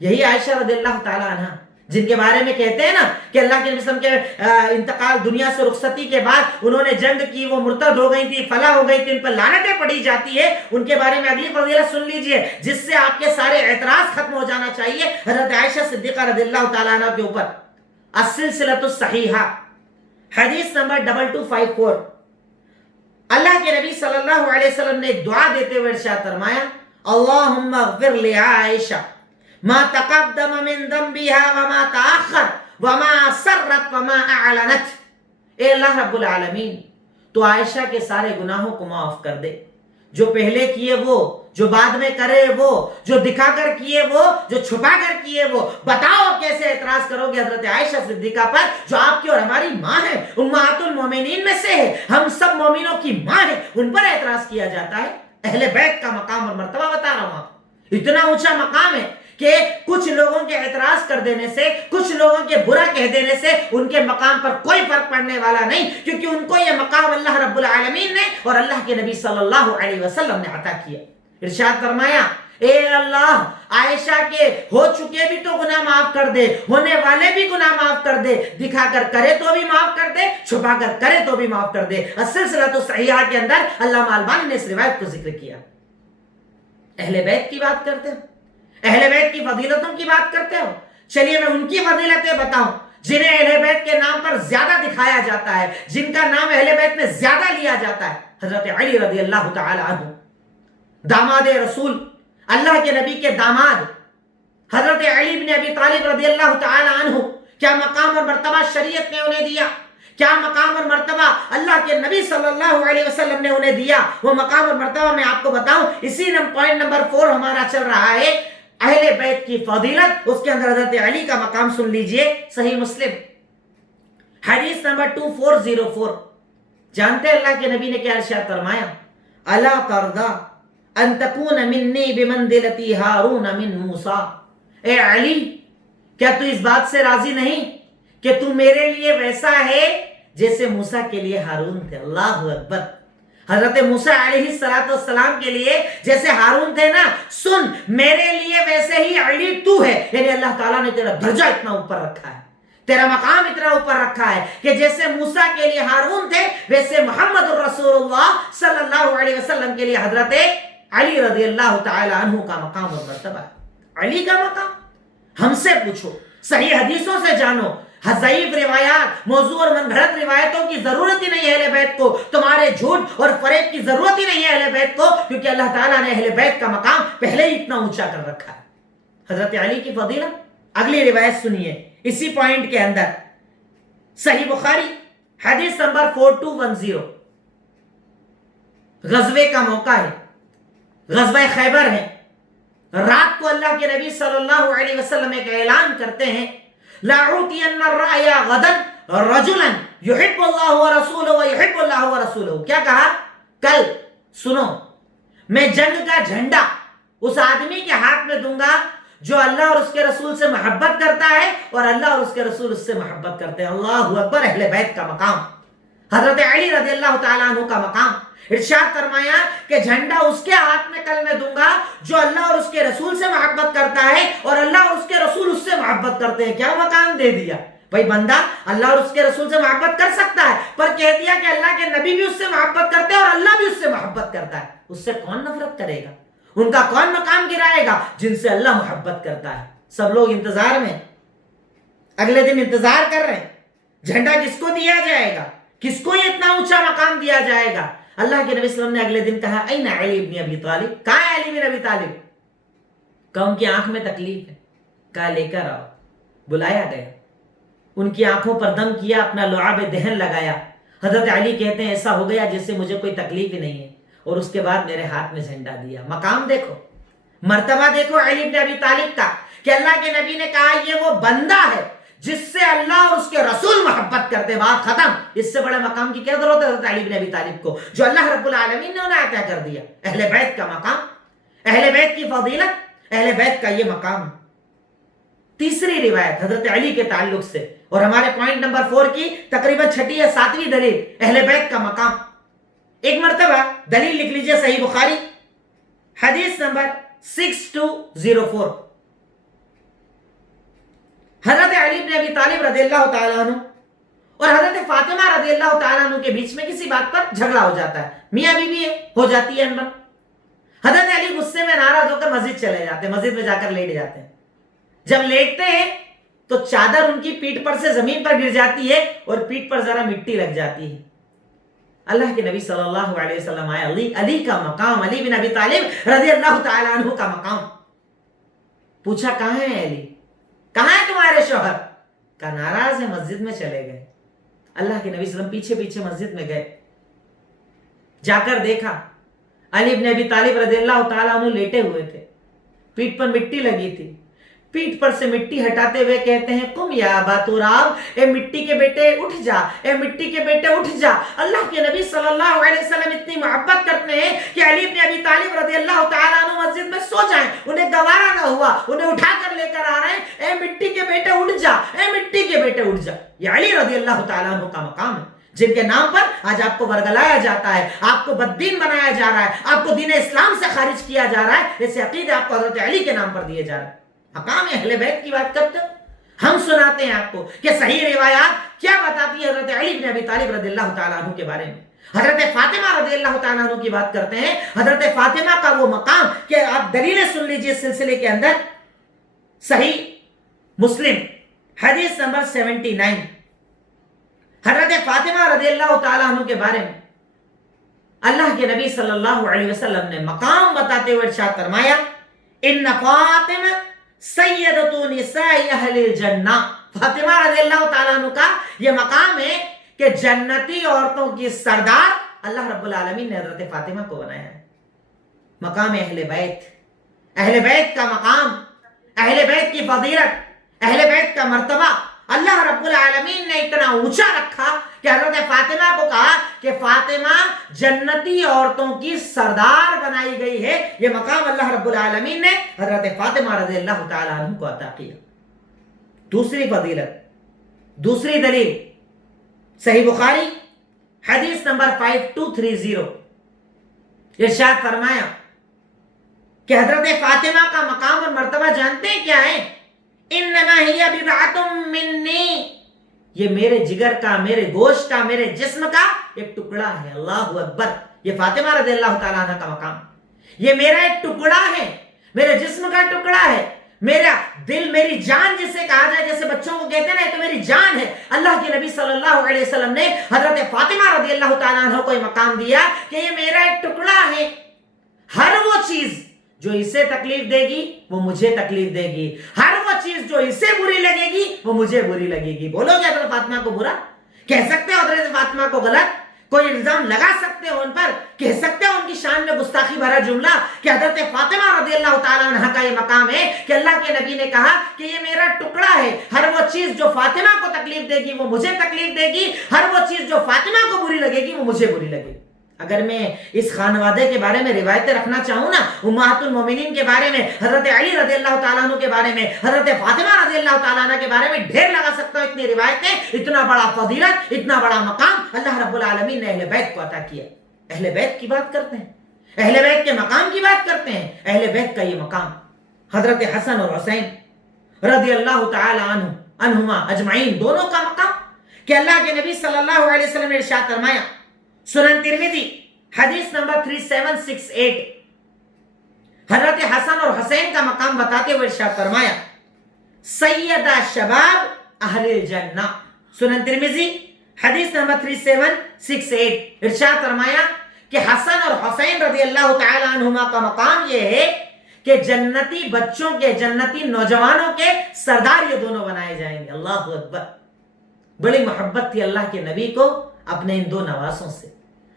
یہی عائشہ رضی اللہ تعالی عنہ جن کے بارے میں کہتے ہیں نا کہ اللہ کے نبی صلی اللہ علیہ وسلم کے انتقال, دنیا سے رخصتی کے بعد انہوں نے جنگ کی, وہ مرتد ہو گئی تھی, فلاح ہو گئی تھی, ان پر لعنتیں پڑی جاتی ہے. ان کے بارے میں اگلی فضیلت سن لیجئے جس سے آپ کے سارے اعتراض ختم ہو جانا چاہیے. حضرت عائشہ صدیقہ رضی اللہ تعالی عنہ کے اوپر السلسلۃ الصحیحہ حدیث نمبر 2254, اللہ کے نبی صلی اللہ علیہ وسلم نے ایک دعا دیتے ہوئے ارشاد فرمایا, اللہم اغفر لعائشہ ما تقدم من ذنبها وما تأخر وما سرت وما اعلنت. اے اللہ رب العالمین, تو عائشہ کے سارے گناہوں کو معاف کر دے, جو پہلے کیے وہ, جو بعد میں کرے وہ, جو دکھا کر کیے وہ, جو چھپا کر کیے وہ. بتاؤ کیسے اعتراض کرو گے حضرت عائشہ صدیقہ پر جو آپ کی اور ہماری ماں ہے, امہات المومنین میں سے ہے, ہم سب مومنوں کی ماں ہے, ان پر اعتراض کیا جاتا ہے. اہل بیت کا مقام اور مرتبہ بتا رہا ہوں آپ, اتنا اونچا مقام ہے کہ کچھ لوگوں کے اعتراض کر دینے سے, کچھ لوگوں کے برا کہہ دینے سے ان کے مقام پر کوئی فرق پڑنے والا نہیں, کیونکہ ان کو یہ مقام اللہ رب العالمین نے اور اللہ کے نبی صلی اللہ علیہ وسلم نے عطا کیا. ارشاد فرمایا, اے اللہ عائشہ کے ہو چکے بھی تو گناہ معاف کر دے, ہونے والے بھی گناہ معاف کر دے, دکھا کر کرے تو بھی معاف کر دے, چھپا کر کرے تو بھی معاف کر دے. السلسلۃ الصحیحہ کے اندر علامہ البانی نے اس روایت کو ذکر کیا. اہل بیت کی بات کرتے ہیں, اہل بیت کی فضیلتوں کی بات کرتے ہو, چلیے میں ان کی فضیلتیں بتاؤں جنہیں اہل بیت کے نام پر زیادہ دکھایا جاتا ہے, جن کا نام اہل بیت میں زیادہ لیا جاتا ہے. حضرت علی رضی اللہ تعالی عنہ, داماد رسول, اللہ کے نبی کے داماد, حضرت علی بن ابی طالب رضی اللہ تعالی عنہ, کیا مقام اور مرتبہ شریعت نے انہیں دیا, کیا مقام اور مرتبہ اللہ کے نبی صلی اللہ علیہ وسلم نے انہیں دیا. وہ مقام اور مرتبہ میں آپ کو بتاؤں, اسی پوائنٹ نمبر 4 ہمارا چل رہا ہے, اہل بیت کی فضیلت. اس کے اندر حضرت علی کا مقام سن لیجئے, صحیح مسلم حدیث نمبر 2404. جانتے ہیں اللہ کے نبی نے کیا ارشاد فرمایا, الا ترضى ان تكون مني بمنزلتي هارون من موسیٰ. اے علی, کیا تو اس بات سے راضی نہیں کہ تو میرے لیے ویسا ہے جیسے موسیٰ کے لیے ہارون تھے. اللہ اکبر. حضرت موسیٰ علیہ السلام کے لیے جیسے ہارون تھے نا, سن میرے لیے ویسے ہی علی تو ہے. یعنی اللہ تعالیٰ نے تیرا درجہ اتنا اوپر رکھا ہے, تیرا مقام اتنا اوپر رکھا ہے کہ جیسے موسیٰ کے لیے ہارون تھے ویسے محمد الرسول اللہ صلی اللہ علیہ وسلم کے لیے حضرت علی رضی اللہ تعالی عنہ کا مقام اور مرتبہ ہے. علی کا مقام ہم سے پوچھو, صحیح حدیثوں سے جانو, ضعیف روایات, موضوع اور من گھڑت روایتوں کی ضرورت ہی نہیں ہے اہل بیت کو, تمہارے جھوٹ اور فریب کی ضرورت ہی نہیں ہے اہل بیت کو, کیونکہ اللہ تعالیٰ نے اہل بیت کا مقام پہلے ہی اتنا اونچا کر رکھا ہے. حضرت علی کی فضیلت, اگلی روایت سنیے اسی پوائنٹ کے اندر, صحیح بخاری حدیث نمبر 4210. غزوے کا موقع ہے, غزوہ خیبر ہے. رات کو اللہ کے نبی صلی اللہ علیہ وسلم ایک اعلان کرتے ہیں, لَأُعْطِيَنَّ الرَّأْيَ غَدًا رَجُلًا يُحِبُّ اللَّهُ وَرَسُولُهُ وَيُحِبُّ اللَّهُ وَرَسُولُهُ. کیا کہا, کل سنو میں جنگ کا جھنڈا اس آدمی کے ہاتھ میں دوں گا جو اللہ اور اس کے رسول سے محبت کرتا ہے اور اللہ اور اس کے رسول اس سے محبت کرتے ہیں. اللہ اکبر. اہل بیت کا مقام, حضرت علی رضی اللہ تعالیٰ عنہ کا مقام. ارشاد فرمایا کہ جھنڈا اس کے ہاتھ میں کل میں دوں گا جو اللہ اور اس کے رسول سے محبت کرتا ہے اور اللہ اور اس کے رسول اس سے محبت کرتے ہیں. کیا مقام دے دیا بھائی. بندہ اللہ اور اس کے رسول سے محبت کر سکتا ہے, پر کہہ دیا کہ اللہ کے نبی بھی اس سے محبت کرتے ہیں اور اللہ بھی اس سے محبت کرتا ہے. اس سے کون نفرت کرے گا, ان کا کون مقام گرائے گا جن سے اللہ محبت کرتا ہے. سب لوگ انتظار میں, اگلے دن انتظار کر رہے ہیں, جھنڈا کس کو دیا جائے گا, کس کو یہ اتنا اونچا مقام دیا جائے گا. اللہ کے نبی صلی اللہ علیہ وسلم نے اگلے دن کہا, این علی بن ابی طالب. کہاں ہے علی بن ابی طالب؟ کہا ان کی آنکھ میں تکلیف ہے. کہا لے کر آؤ. بلایا گیا, ان کی آنکھوں پر دم کیا, اپنا لعاب دہن لگایا. حضرت علی کہتے ہیں ایسا ہو گیا جیسے مجھے کوئی تکلیف ہی نہیں ہے, اور اس کے بعد میرے ہاتھ میں جھنڈا دیا. مقام دیکھو, مرتبہ دیکھو علی بن ابی طالب کا, کہ اللہ کے نبی نے کہا یہ وہ بندہ ہے جس سے اللہ اور اس کے رسول محبت کرتے. بات ختم. اس سے بڑے مقام کی کیا ضرورت ہے حضرت علی بن ابی طالب کو, جو اللہ رب العالمین نے انہیں عطا کر دیا. اہل بیت کا مقام, اہل بیت کی فضیلت, اہل بیت کا یہ مقام. تیسری روایت حضرت علی کے تعلق سے, اور ہمارے پوائنٹ نمبر 4 کی تقریباً 6 یا 7ویں دلیل, اہل بیت کا مقام. ایک مرتبہ دلیل لکھ لیجئے, صحیح بخاری حدیث نمبر 6204. حضرت علی بن ابی طالب رضی اللہ تعالیٰ عنہ اور حضرت فاطمہ رضی اللہ تعالیٰ عنہ کے بیچ میں کسی بات پر جھگڑا ہو جاتا ہے. میاں بیوی ہو جاتی ہے انبن. حضرت علی غصے میں ناراض ہو کر مسجد چلے جاتے ہیں, مسجد میں جا کر لیٹ جاتے ہیں. جب لیٹتے ہیں تو چادر ان کی پیٹھ پر سے زمین پر گر جاتی ہے اور پیٹھ پر ذرا مٹی لگ جاتی ہے. اللہ کے نبی صلی اللہ علیہ وسلم آئے, علی کا مقام, علی بن ابی طالب رضی اللہ تعالیٰ عنہ کا مقام. پوچھا کہاں ہے علی, کہاں ہے تمہارے شوہر؟ کہا ناراض ہے, مسجد میں چلے گئے. اللہ کے نبی صلی اللہ علیہ وسلم پیچھے پیچھے مسجد میں گئے. جا کر دیکھا علی بن ابی طالب رضی اللہ تعالیٰ عنہ لیٹے ہوئے تھے, پیٹھ پر مٹی لگی تھی. پیٹھ پر سے مٹی ہٹاتے ہوئے کہتے ہیں قم یا ابا تراب, اے مٹی کے بیٹے اٹھ جا, اے مٹی کے بیٹے اٹھ جا. اللہ کے نبی صلی اللہ علیہ وسلم اتنی محبت کرتے ہیں کہ علی بن ابی طالب رضی اللہ تعالیٰ عنہ مسجد میں سو جائیں, انہیں گوارا نہ ہوا, انہیں اٹھا کر لے کر آ رہے ہیں. اے مٹی کے بیٹے اٹھ جا, اے مٹی کے بیٹے اٹھ جا. یہ علی رضی اللہ تعالیٰ عنہ کا مقام ہے, جن کے نام پر آج آپ کو ورگلایا جاتا ہے, آپ کو بددین بنایا جا رہا ہے, آپ کو دین اسلام سے خارج کیا جا رہا ہے. ایسے عقیدے آپ کو حضرت علی کے نام پر دیے جا رہے ہیں. مقام اہل بیت کی بات کرتے ہم سناتے ہیں آپ کو کہ صحیح روایات کیا بتاتی ہے حضرت علی بن ابی طالب رضی اللہ تعالیٰ عنہ کے بارے میں. حضرت فاطمہ رضی اللہ تعالیٰ عنہ کی بات کرتے ہیں. حضرت فاطمہ کا وہ مقام کہ آپ دلیلیں سن لیجئے اس سلسلے کے اندر. صحیح مسلم حدیث نمبر 79, حضرت فاطمہ رضی اللہ تعالیٰ عنہ کے بارے میں اللہ کے نبی صلی اللہ علیہ وسلم نے مقام بتاتے ہوئے ارشاد فرمایا ان فاطمہ سیدۃ نساء اہل الجنہ. فاطمہ رضی اللہ تعالیٰ عنہ کا یہ مقام ہے کہ جنتی عورتوں کی سردار اللہ رب العالمین نے حضرت فاطمہ کو بنایا ہے. مقام اہل بیت, اہل بیت کا مقام, اہل بیت کی فضیلت, اہل بیت کا مرتبہ اللہ رب العالمین نے اتنا اونچا رکھا کہ حضرت فاطمہ کو کہا کہ فاطمہ جنتی عورتوں کی سردار بنائی گئی ہے. یہ مقام اللہ رب العالمین نے حضرت فاطمہ رضی اللہ تعالیٰ عنہ کو عطا کیا. دوسری فضیلت, دوسری دلیل صحیح بخاری حدیث نمبر 5230, ارشاد فرمایا کہ حضرت فاطمہ کا مقام اور مرتبہ جانتے ہیں کیا ہے؟ انما ہی بضعۃ منی, یہ میرے جگر کا, میرے گوشت کا, میرے جسم کا ایک ٹکڑا ہے. اللہ اکبر. یہ فاطمہ رضی اللہ تعالیٰ عنہ کا مقام, یہ میرا ایک ٹکڑا ہے, میرے جسم کا ٹکڑا ہے, میرا دل, میری جان جسے کہا جائے, جیسے بچوں کو کہتے ہیں نا, یہ تو میری جان ہے. اللہ کے نبی صلی اللہ علیہ وسلم نے حضرت فاطمہ رضی اللہ تعالیٰ عنہ کو یہ مقام دیا کہ یہ میرا ایک ٹکڑا ہے. ہر وہ چیز جو اسے تکلیف دے گی وہ مجھے تکلیف دے گی, ہر وہ چیز جو اسے بری لگے گی وہ مجھے بری لگے گی. بولو گے حضرت فاطمہ کو برا؟ کہہ سکتے ہو حضرت فاطمہ کو غلط؟ کوئی الزام لگا سکتے ہو ان پر؟ کہہ سکتے ہو ان کی شان میں گستاخی بھرا جملہ کہ حضرت فاطمہ رضی اللہ تعالیٰ عنہ کا یہ مقام ہے کہ اللہ کے نبی نے کہا کہ یہ میرا ٹکڑا ہے, ہر وہ چیز جو فاطمہ کو تکلیف دے گی وہ مجھے تکلیف دے گی, ہر وہ چیز جو فاطمہ کو بری لگے گی وہ مجھے بری لگے گی. اگر میں اس خانوادے کے بارے میں روایتیں رکھنا چاہوں نا, امہات المومنین کے بارے میں, حضرت علی رضی اللہ تعالیٰ عنہ کے بارے میں, حضرت فاطمہ رضی اللہ تعالیٰ عنہ کے بارے میں ڈھیر لگا سکتا ہوں. اتنی روایتیں, اتنا بڑا فضیلت, اتنا بڑا مقام اللہ رب العالمین نے اہل بیت کو عطا کیا. اہل بیت کی بات کرتے ہیں, اہل بیت کے مقام کی بات کرتے ہیں. اہل بیت کا یہ مقام حضرت حسن اور حسین رضی اللہ تعالیٰ عنہما اجمعین دونوں کا مقام کہ اللہ کے نبی صلی اللہ علیہ وسلم نے ارشاد فرمایا, سنن ترمذی حدیث نمبر 3768, حضرت حسن اور حسین کا مقام بتاتے ہوئے ارشاد فرمایا سیدہ شباب اہل الجنہ. سنن ترمذی حدیث نمبر 3768, ارشاد فرمایا کہ حسن اور حسین رضی اللہ تعالی عنہما کا مقام یہ ہے کہ جنتی بچوں کے, جنتی نوجوانوں کے سردار یہ دونوں بنائے جائیں گے. اللہ اکبر. بڑی محبت تھی اللہ کے نبی کو اپنے ان دو نواسوں سے,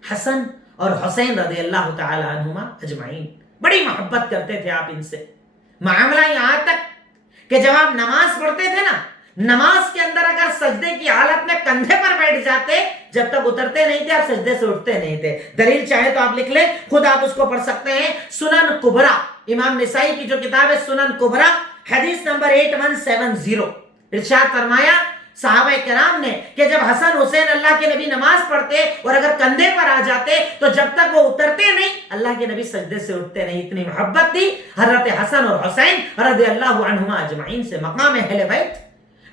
حسن اور حسین رضی اللہ تعالی عنہما اجمعین. بڑی محبت کرتے تھے آپ ان سے. معاملہ یہاں تک کہ جب آپ نماز پڑھتے تھے نا, نماز کے اندر اگر سجدے کی حالت میں کندھے پر بیٹھ جاتے, جب تک اترتے نہیں تھے آپ سجدے سے اٹھتے نہیں تھے. دلیل چاہے تو آپ لکھ لیں, خود آپ اس کو پڑھ سکتے ہیں. سنن کبرا, امام نسائی کی جو کتاب ہے سنن کبرا, حدیث نمبر 8170, ارشاد فرمایا صحابہ کرام نے کہ جب حسن حسین اللہ کے نبی نماز پڑھتے اور اگر کندھے پر آ جاتے تو جب تک وہ اترتے نہیں اللہ کے نبی سجدے سے اٹھتے نہیں. اتنی محبت تھی حضرت حسن اور حسین رضی اللہ عنہما اجمعین سے. مقام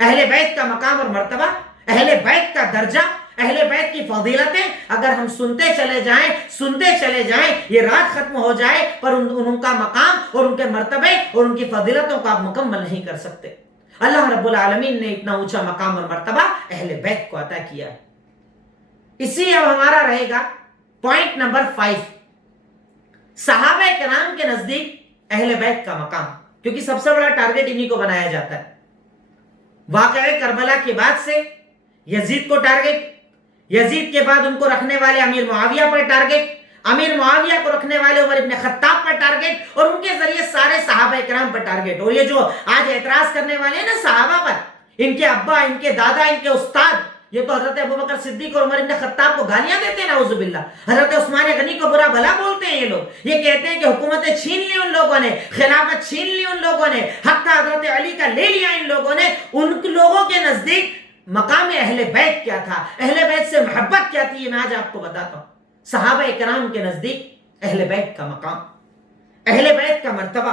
اہل بیت کا مقام اور مرتبہ، اہل بیت کا درجہ، اہل بیت کی فضیلتیں اگر ہم سنتے چلے جائیں یہ رات ختم ہو جائے پر ان کا مقام اور ان کے مرتبے اور ان کی فضیلتوں کو آپ مکمل نہیں کر سکتے. اللہ رب العالمین نے اتنا اونچا مقام اور مرتبہ اہل بیت کو عطا کیا ہے. اسی اب ہمارا رہے گا پوائنٹ نمبر 5، صحابہ کرام کے نزدیک اہل بیت کا مقام، کیونکہ سب سے بڑا ٹارگٹ انہی کو بنایا جاتا ہے. واقعہ کربلا کے بعد سے یزید کو ٹارگٹ، یزید کے بعد ان کو رکھنے والے امیر معاویہ پر ٹارگٹ، امیر معاویہ کو رکھنے والے عمر ابن خطاب پر ٹارگٹ، اور ان کے ذریعے سارے صحابہ کرام پر ٹارگٹ. اور یہ جو آج اعتراض کرنے والے ہیں نا صحابہ پر، ان کے ابا، ان کے دادا، ان کے استاد، یہ تو حضرت ابوبکر صدیق اور عمر ابن خطاب کو گالیاں دیتے ہیں نعوذ باللہ. حضرت عثمان غنی کو برا بھلا بولتے ہیں یہ لوگ. یہ کہتے ہیں کہ حکومتیں چھین لی ان لوگوں نے، خلافت چھین لی ان لوگوں نے، حق حضرت علی کا لے لیا ان لوگوں نے. ان لوگوں کے نزدیک مقام اہل بیت کیا تھا، اہل بیت سے محبت کیا تھی، یہ میں آج آپ کو بتاتا ہوں. صحابہ کرام کے نزدیک اہل بیت کا مقام، اہل بیت کا مرتبہ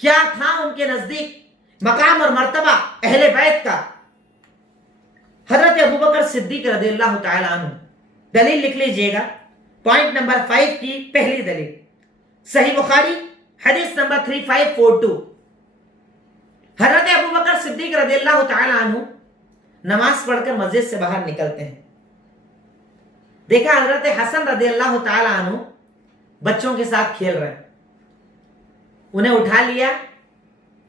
کیا تھا. ان کے نزدیک مقام اور مرتبہ اہل بیت کا. حضرت ابوبکر صدیق رضی اللہ تعالی عنہ، دلیل لکھ لیجئے گا. پوائنٹ نمبر 5 کی پہلی دلیل صحیح بخاری حدیث نمبر 3542. حضرت ابوبکر صدیق رضی اللہ تعالی عنہ نماز پڑھ کر مسجد سے باہر نکلتے ہیں. دیکھا حضرت حسن رضی اللہ تعالی عنہ بچوں کے ساتھ کھیل رہے ہیں، انہیں اٹھا لیا،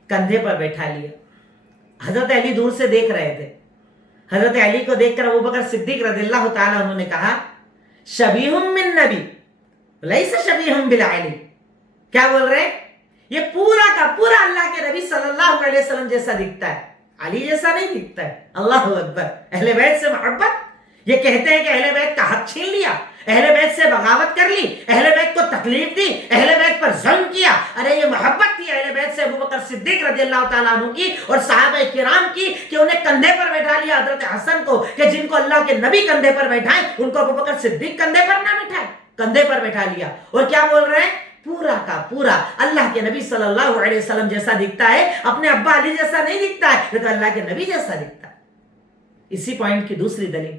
کندھے پر بیٹھا لیا. حضرت علی دور سے دیکھ رہے تھے. حضرت علی کو دیکھ کر ابوبکر صدیق رضی اللہ تعالی عنہ نے کہا شبیہ من نبی لیس شبیہ بالعلی. کیا بول رہے ہیں؟ یہ پورا کا پورا اللہ کے نبی صلی اللہ علیہ وسلم جیسا دکھتا ہے، علی جیسا نہیں دکھتا ہے. اللہ اکبر. اہل بیت سے محبت. یہ کہتے ہیں کہ اہل بیت کا حق چھین لیا، اہل بیت سے بغاوت کر لی، اہل بیت کو تکلیف دی، اہل بیت پر ظلم کیا. ارے یہ محبت تھی اہل بیت سے ابوبکر صدیق رضی اللہ تعالیٰ عنہ کی اور صحابہ کرام کی کہ انہیں کندھے پر بیٹھا لیا. حضرت حسن کو کہ جن کو اللہ کے نبی کندھے پر بیٹھائیں ان کو ابوبکر صدیق کندھے پر نہ بیٹھائیں، کندھے پر بیٹھا لیا. اور کیا بول رہے ہیں؟ پورا کا پورا اللہ کے نبی صلی اللہ علیہ وسلم جیسا دکھتا ہے، اپنے ابا علی جیسا نہیں دکھتا ہے، لیکن اللہ کے نبی جیسا دکھتا ہے. اسی پوائنٹ کی دوسری دلیل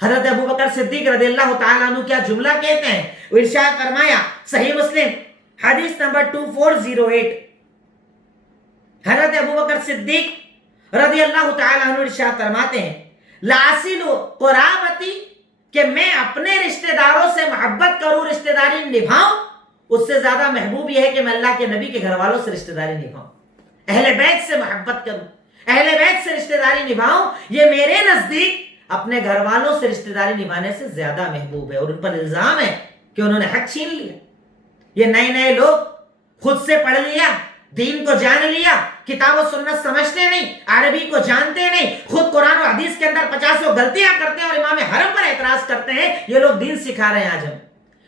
حضرت ابوبکر صدیق رضی اللہ تعالیٰ عنہ کیا جملہ کہتے ہیں. وہ ارشاد فرمایا صحیح مسلم حدیث نمبر 2408. حضرت ابوبکر صدیق رضی اللہ تعالیٰ عنہ ارشاد فرماتے ہیں لاسل قرابتی، کہ میں اپنے رشتہ داروں سے محبت کروں، رشتہ داری نبھاؤں، اس سے زیادہ محبوب یہ ہے کہ میں اللہ کے نبی کے گھر والوں سے رشتہ داری نبھاؤں. اہل بیت سے محبت کروں، اہل بیت سے رشتہ داری نبھاؤں، یہ میرے نزدیک اپنے گھر والوں سے رشتہ داری نبھانے سے زیادہ محبوب ہے. اور ان پر الزام ہے کہ انہوں نے حق چھین لیا. یہ نئے لوگ خود سے پڑھ لیا، دین کو جان لیا، کتاب و سنت سمجھتے نہیں، عربی کو جانتے نہیں، خود قرآن و حدیث کے اندر 50 غلطیاں کرتے ہیں اور امام حرم پر اعتراض کرتے ہیں. یہ لوگ دین سکھا رہے ہیں. آج ہم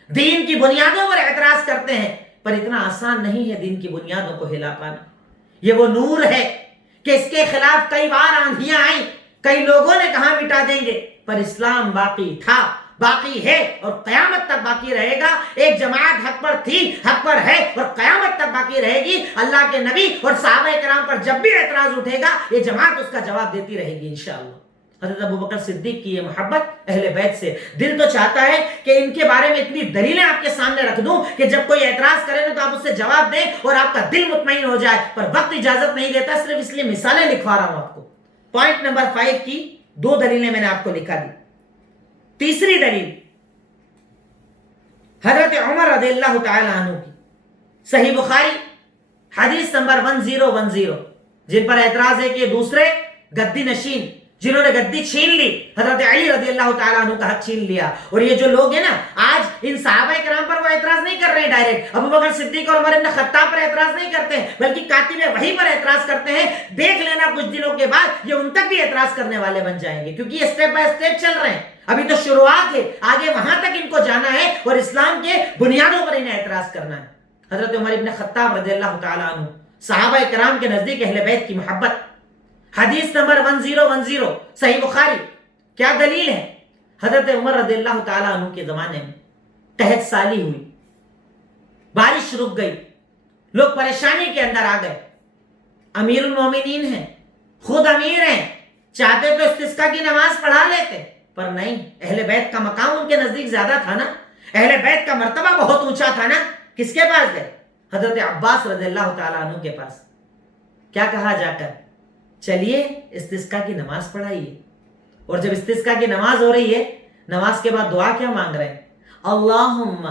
دین کی بنیادوں پر اعتراض کرتے ہیں، پر اتنا آسان نہیں ہے دین کی بنیادوں کو ہلا پانا. یہ وہ نور ہے کہ اس کے خلاف کئی بار آندھیاں آئیں، کئی لوگوں نے کہا مٹا دیں گے، پر اسلام باقی تھا، باقی ہے اور قیامت تک باقی رہے گا. ایک جماعت حق پر تھی، حق پر ہے اور قیامت تک باقی رہے گی. اللہ کے نبی اور صحابہ کرام پر جب بھی اعتراض اٹھے گا یہ جماعت اس کا جواب دیتی رہے گی انشاءاللہ. حضرت ابوبکر صدیق کی یہ محبت اہل بیت سے. دل تو چاہتا ہے کہ ان کے بارے میں اتنی دلیلیں آپ کے سامنے رکھ دوں کہ جب کوئی اعتراض کرے تو آپ اس سے جواب دیں اور آپ کا دل مطمئن ہو جائے، پر وقت اجازت نہیں دیتا، صرف اس لیے مثالیں لکھوا رہا ہوں آپ کو. پوائنٹ نمبر 5 کی 2 دلیلیں میں نے آپ کو لکھا دی. تیسری دلیل حضرت عمر رضی اللہ تعالی عنہ کی صحیح بخاری حدیث نمبر 1010، جن پر اعتراض ہے کہ دوسرے گدی نشین جنہوں نے گدی چھین لی، حضرت علی رضی اللہ تعالیٰ عنہ کا حق چھین لیا. اور یہ جو لوگ ہیں نا آج ان صحابہ کرام پر وہ اعتراض نہیں کر رہے ہیں ڈائریکٹ، ابوبکر صدیق اور عمر بن خطاب پر اعتراض نہیں کرتے ہیں، بلکہ کاتب وحی پر اعتراض کرتے ہیں. دیکھ لینا کچھ دنوں کے بعد یہ ان تک بھی اعتراض کرنے والے بن جائیں گے، کیونکہ یہ اسٹیپ بائی اسٹیپ چل رہے ہیں. ابھی تو شروعات ہے، آگے وہاں تک ان کو جانا ہے اور اسلام کے بنیادوں پر انہیں اعتراض کرنا ہے. حضرت عمر بن خطاب رضی اللہ تعالیٰ عنہ صحابہ کرام کے نزدیک اہل بیت کی محبت. حدیث نمبر 1010 صحیح بخاری. کیا دلیل ہے؟ حضرت عمر رضی اللہ تعالیٰ عنہ کے زمانے میں قحط سالی ہوئی، بارش رک گئی، لوگ پریشانی کے اندر آ گئے. امیر المومنین ہیں، خود امیر ہیں، چاہتے تو استسقاء کی نماز پڑھا لیتے، پر نہیں، اہل بیت کا مقام ان کے نزدیک زیادہ تھا نا، اہل بیت کا مرتبہ بہت اونچا تھا نا. کس کے پاس گئے؟ حضرت عباس رضی اللہ تعالیٰ عنہ کے پاس. کیا کہا جا کر؟ چلیے استسقاء کی نماز پڑھائیے. اور جب استسقاء کی نماز ہو رہی ہے، نماز کے بعد دعا کیا مانگ رہے ہیں؟ اللہم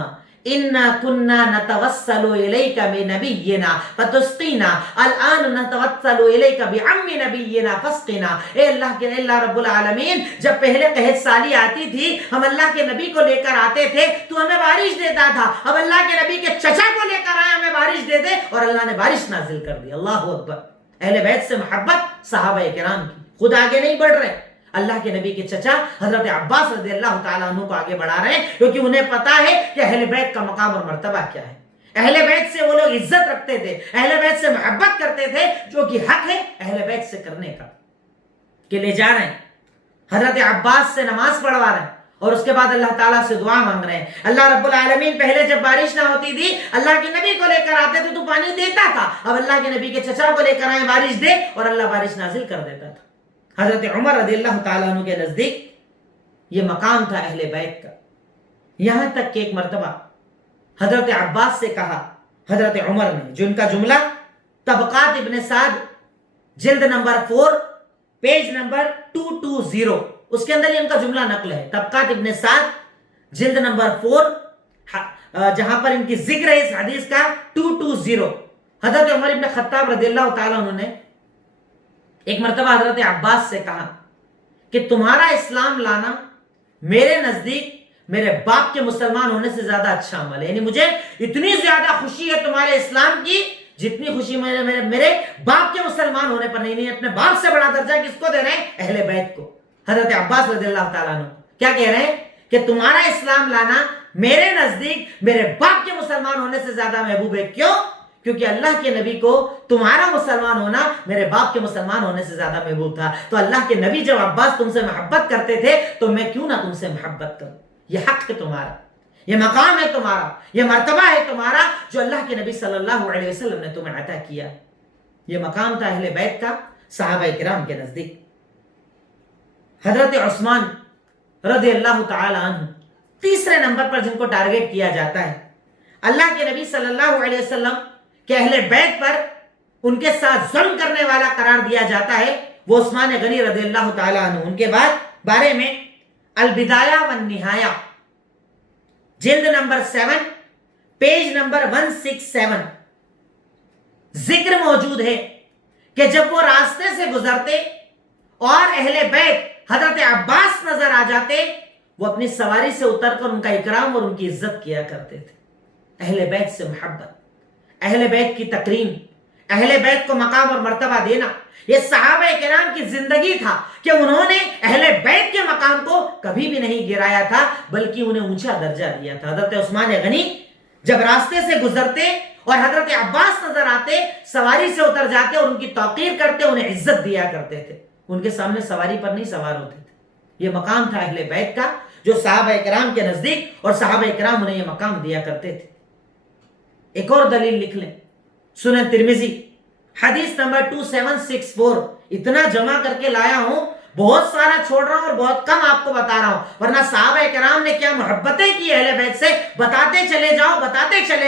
انا کنا نتوسل الیک بنبینا فتسقینا الان نتوسل الیک بعم نبینا فاسقنا. اے اللہ رب العالمین، جب پہلے قحط سالی آتی تھی ہم اللہ کے نبی کو لے کر آتے تھے تو ہمیں بارش دیتا تھا، اب اللہ کے نبی کے چچا کو لے کر آئے ہمیں بارش دے دے، اور اللہ نے بارش نازل کر دی. اللہ اکبر. اہل بیت سے محبت صحابہ کرام کی. خود آگے نہیں بڑھ رہے، اللہ کے نبی کے چچا حضرت عباس رضی اللہ تعالیٰ عنہ کو آگے بڑھا رہے ہیں، کیونکہ انہیں پتا ہے کہ اہل بیت کا مقام اور مرتبہ کیا ہے. اہل بیت سے وہ لوگ عزت رکھتے تھے، اہل بیت سے محبت کرتے تھے، جو کہ حق ہے اہل بیت سے کرنے کا. کہ لے جا رہے ہیں حضرت عباس سے نماز پڑھوا رہے ہیں، اور اس کے بعد اللہ تعالیٰ سے دعا مانگ رہے ہیں. اللہ رب العالمین پہلے جب بارش نہ ہوتی تھی اللہ کے نبی کو لے کر آتے تھے تو پانی دیتا تھا، اب اللہ کے نبی کے چچا کو لے کر آئے بارش دے، اور اللہ بارش نازل کر دیتا تھا. حضرت عمر رضی اللہ تعالیٰ عنہ کے نزدیک یہ مقام تھا اہل بیت کا. یہاں تک کہ ایک مرتبہ حضرت عباس سے کہا حضرت عمر نے، جن کا جملہ طبقات ابن سعد جلد نمبر 4 پیج نمبر 220، اس کے اندر یہ ان کا جملہ نقل ہے. طبقات ابن سعد جلد نمبر 4 جہاں پر ان کی ذکر ہے اس حدیث کا 220. حضرت عمر ابن خطاب رضی اللہ تعالیٰ عنہ نے ایک مرتبہ حضرت عباس سے کہا کہ تمہارا اسلام لانا میرے نزدیک میرے باپ کے مسلمان ہونے سے زیادہ اچھا عمل ہے. یعنی مجھے اتنی زیادہ خوشی ہے تمہارے اسلام کی جتنی خوشی میرے باپ کے مسلمان ہونے پر نہیں. اپنے باپ سے بڑا درجہ کس کو دے رہے ہیں؟ اہل بیت کو. حضرت عباس رضی اللہ تعالیٰ عنہ کیا کہہ رہے ہیں کہ تمہارا اسلام لانا میرے نزدیک میرے باپ کے مسلمان ہونے سے زیادہ محبوب ہے. کیوں؟ کیونکہ اللہ کے نبی کو تمہارا مسلمان ہونا میرے باپ کے مسلمان ہونے سے زیادہ محبوب تھا. تو اللہ کے نبی جب عباس تم سے محبت کرتے تھے تو میں کیوں نہ تم سے محبت کروں. یہ حق ہے تمہارا، یہ مقام ہے تمہارا، یہ مرتبہ ہے تمہارا جو اللہ کے نبی صلی اللہ علیہ وسلم نے تمہیں عطا کیا. یہ مقام تھا اہل بیت کا صحابہ کرام کے نزدیک. حضرت عثمان رضی اللہ تعالی عنہ تیسرے نمبر پر جن کو ٹارگٹ کیا جاتا ہے، اللہ کے نبی صلی اللہ علیہ وسلم کہ اہل بیت پر ان کے ساتھ ظلم کرنے والا قرار دیا جاتا ہے، وہ عثمان غنی رضی اللہ تعالیٰ عنہ. ان کے بعد بارے میں البدایہ والنہایہ جلد نمبر 7 پیج نمبر 167 ذکر موجود ہے کہ جب وہ راستے سے گزرتے اور اہل بیت حضرت عباس نظر آ جاتے، وہ اپنی سواری سے اتر کر ان کا اکرام اور ان کی عزت کیا کرتے تھے. اہل بیت سے محبت، اہل بیت کی تکریم، اہل بیت کو مقام اور مرتبہ دینا، یہ صحابہ کرام کی زندگی تھا کہ انہوں نے اہل بیت کے مقام کو کبھی بھی نہیں گرایا تھا بلکہ انہیں اونچا درجہ دیا تھا. حضرت عثمان غنی جب راستے سے گزرتے اور حضرت عباس نظر آتے، سواری سے اتر جاتے اور ان کی توقیر کرتے، انہیں عزت دیا کرتے تھے. ان کے سامنے سواری پر نہیں سوار ہوتے تھے. یہ مقام تھا اہل بیت کا جو صحابہ کرام کے نزدیک، اور صحابہ کرام انہیں یہ مقام دیا کرتے تھے. ایک اور دلیل لکھ لیں، سنن ترمذی حدیث نمبر 2764. اتنا جمع کر کے لایا ہوں، بہت سارا چھوڑ رہا ہوں اور بہت کم آپ کو بتا رہا ہوں، ورنہ صحابہ کرام نے کیا محبتیں کی اہل بیت سے. بتاتے چلے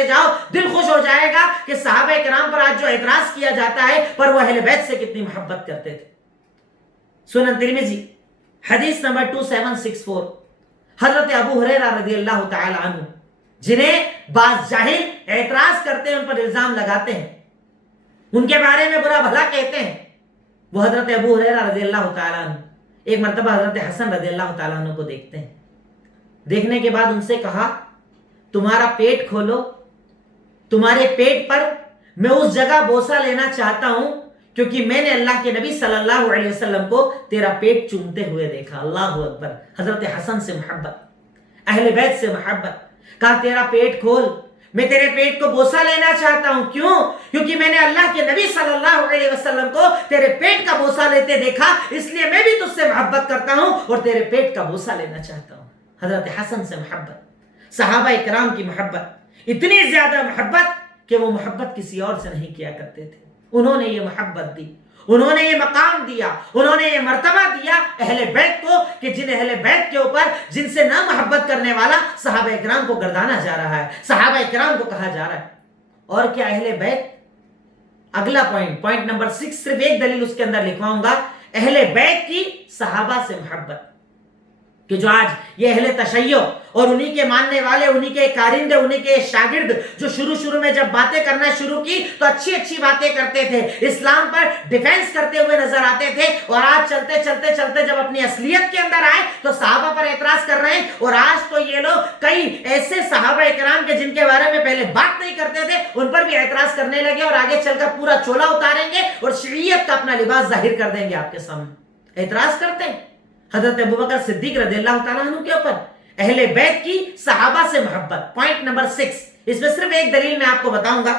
جاؤ، دل خوش ہو جائے گا کہ صحابہ کرام پر آج جو اعتراض کیا جاتا ہے پر وہ اہل بیت سے کتنی محبت کرتے تھے. سنن ترمذی حدیث نمبر 2764 حضرت ابو ہریرہ رضی اللہ تعالی عنہ، جنہیں بعض جاہل اعتراض کرتے ہیں، ان پر الزام لگاتے ہیں، ان کے بارے میں برا بھلا کہتے ہیں، وہ حضرت ابو ہریرہ رضی اللہ تعالیٰ عنہ ایک مرتبہ حضرت حسن رضی اللہ تعالیٰ عنہ کو دیکھتے ہیں. دیکھنے کے بعد ان سے کہا تمہارا پیٹ کھولو، تمہارے پیٹ پر میں اس جگہ بوسہ لینا چاہتا ہوں کیونکہ میں نے اللہ کے نبی صلی اللہ علیہ وسلم کو تیرا پیٹ چومتے ہوئے دیکھا. اللہ اکبر. حضرت حسن سے محبت، اہل بیت سے محبت. کہا تیرا پیٹ کھول، میں تیرے پیٹ کو بوسہ لینا چاہتا ہوں. کیوں؟ کیونکہ میں نے اللہ کے نبی صلی اللہ علیہ وسلم کو تیرے پیٹ کا بوسہ لیتے دیکھا, اس لیے میں بھی تجھ سے محبت کرتا ہوں اور تیرے پیٹ کا بوسہ لینا چاہتا ہوں. حضرت حسن سے محبت, صحابہ کرام کی محبت, اتنی زیادہ محبت کہ وہ محبت کسی اور سے نہیں کیا کرتے تھے. انہوں نے یہ محبت دی, انہوں نے یہ مقام دیا, انہوں نے یہ مرتبہ دیا اہل بیت کو کہ جن اہل بیت کے اوپر جن سے نہ محبت کرنے والا صحابہ اکرام کو گردانا جا رہا ہے, صحابہ اکرام کو کہا جا رہا ہے. اور کیا اہل بیت, اگلا پوائنٹ نمبر 6, صرف ایک دلیل اس کے اندر لکھواؤں گا, اہل بیت کی صحابہ سے محبت. کہ جو آج یہ اہل تشیع اور انہی کے ماننے والے, انہی کے کارندے, انہی کے شاگرد جو شروع میں جب باتیں کرنا شروع کی تو اچھی باتیں کرتے تھے, اسلام پر ڈیفینس کرتے ہوئے نظر آتے تھے, اور آج چلتے جب اپنی اصلیت کے اندر آئے تو صحابہ پر اعتراض کر رہے ہیں. اور آج تو یہ لوگ کئی ایسے صحابہ اکرام کے جن کے بارے میں پہلے بات نہیں کرتے تھے ان پر بھی اعتراض کرنے لگے, اور آگے چل کر پورا چولا اتاریں گے اور شیعیت کا اپنا لباس ظاہر کر دیں گے آپ کے سامنے. اعتراض کرتے ہیں حضرت ابوبکر صدیق رضی اللہ تعالیٰ عنہ کے اوپر, اہل بیت کی صحابہ سے محبت. پوائنٹ نمبر 6, اس میں صرف ایک دلیل میں آپ کو بتاؤں گا.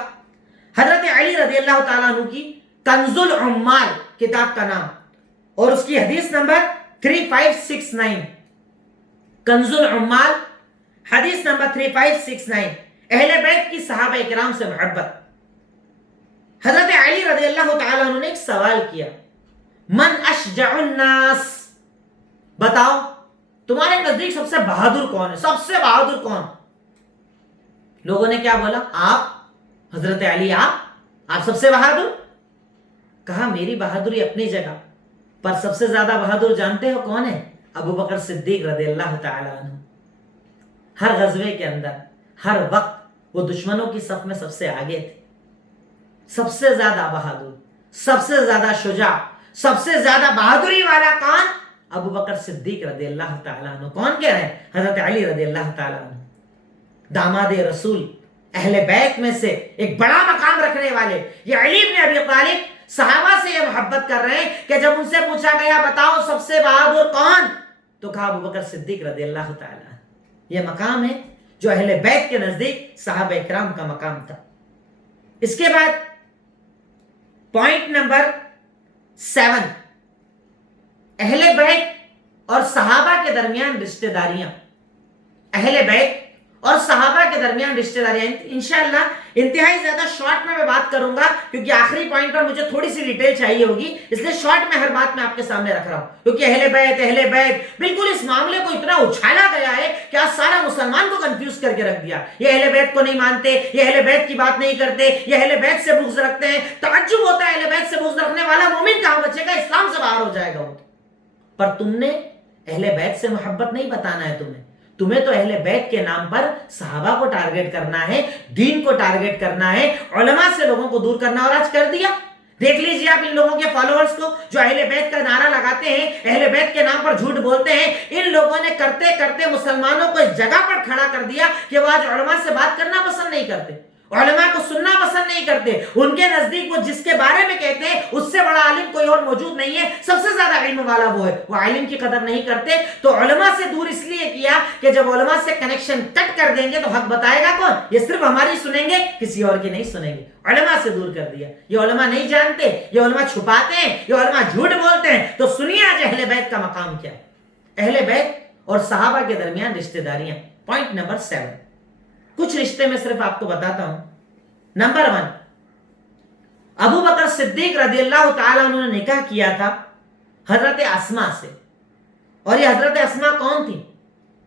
حضرت علی رضی اللہ تعالیٰ عنہ کی کنز العمال کتاب کا نام, اور اس کی حدیث نمبر 3569, کنز العمال حدیث نمبر 3569, اہل بیت کی صحابہ کرام سے محبت. حضرت علی رضی اللہ تعالیٰ عنہ نے ایک سوال کیا, من اشجع الناس, بتاؤ تمہارے نزدیک سب سے بہادر کون ہے, سب سے بہادر کون؟ لوگوں نے کیا بولا؟ آپ حضرت علی, آپ سب سے بہادر. کہا میری بہادری اپنی جگہ, پر سب سے زیادہ بہادر جانتے ہو کون ہے؟ ابوبکر صدیق رضی اللہ تعالی عنہ. ہر غزوے کے اندر, ہر وقت وہ دشمنوں کی صف میں سب سے آگے تھے. سب سے زیادہ بہادر, سب سے زیادہ شجاع, سب سے زیادہ بہادری والا کون؟ ابوبکر صدیق رضی اللہ تعالیٰ عنہ. کون کہہ رہے ہیں؟ حضرت علی رضی اللہ تعالیٰ عنہ, داماد رسول, اہل بیت میں سے ایک بڑا مقام رکھنے والے. یہ علی بن ابی طالب صحابہ سے یہ محبت کر رہے ہیں کہ جب ان سے پوچھا گیا بتاؤ سب سے بہادر کون, تو کہا ابوبکر صدیق رضی اللہ تعالیٰ عنہ. یہ مقام ہے جو اہل بیت کے نزدیک صحابہ اکرام کا مقام تھا. اس کے بعد پوائنٹ نمبر 7, اہل بیت اور صحابہ کے درمیان رشتہ داریاں. اہل بیت اور صحابہ کے درمیان رشتہ داریاں انشاءاللہ انتہائی زیادہ شارٹ میں بات کروں گا, کیونکہ آخری پوائنٹ پر مجھے تھوڑی سی ڈیٹیل چاہیے ہوگی, اس لیے شارٹ میں ہر بات میں آپ کے سامنے رکھ رہا ہوں. کیونکہ اہل بیت بالکل اس معاملے کو اتنا اچھالا گیا ہے کہ آج سارا مسلمان کو کنفیوز کر کے رکھ دیا. یہ اہل بیت کو نہیں مانتے, یہ اہل بیت کی بات نہیں کرتے, یہ اہل بیت سے بغض رکھتے ہیں. تعجب ہوتا ہے اہل بیت سے بغض رکھنے والا مومن کہاں بچے گا, اسلام سے باہر ہو جائے گا وہ. پر تم نے اہل بیت سے محبت نہیں بتانا ہے, تمہیں تو اہل بیت کے نام پر صحابہ کو ٹارگٹ کرنا ہے, دین کو ٹارگٹ کرنا ہے, علماء سے لوگوں کو دور کرنا, اور آج کر دیا. دیکھ لیجئے آپ ان لوگوں کے فالوورز کو جو اہل بیت کا نعرہ لگاتے ہیں, اہل بیت کے نام پر جھوٹ بولتے ہیں. ان لوگوں نے کرتے کرتے مسلمانوں کو اس جگہ پر کھڑا کر دیا کہ وہ آج علماء سے بات کرنا پسند نہیں کرتے, علماء کو سننا پسند نہیں کرتے. ان کے نزدیک وہ جس کے بارے میں کہتے ہیں اس سے بڑا عالم کوئی اور موجود نہیں ہے, سب سے زیادہ علم والا وہ ہے. وہ علم کی قدر نہیں کرتے. تو علماء سے دور اس لیے کیا کہ جب علماء سے کنیکشن کٹ کر دیں گے تو حق بتائے گا کون؟ یہ صرف ہماری سنیں گے, کسی اور کی نہیں سنیں گے. علماء سے دور کر دیا. یہ علماء نہیں جانتے, یہ علماء چھپاتے ہیں, یہ علماء جھوٹ بولتے ہیں. تو سنیے آج اہل بیت کا مقام کیا ہے. اہل بیت اور صحابہ کے درمیان رشتہ داریاں. پوائنٹ نمبر 7, کچھ رشتے میں صرف آپ کو بتاتا ہوں. نمبر 1, ابو بکر صدیق رضی اللہ تعالیٰ عنہ نے نکاح کیا تھا حضرت اسماء سے. اور یہ حضرت اسماء کون تھی؟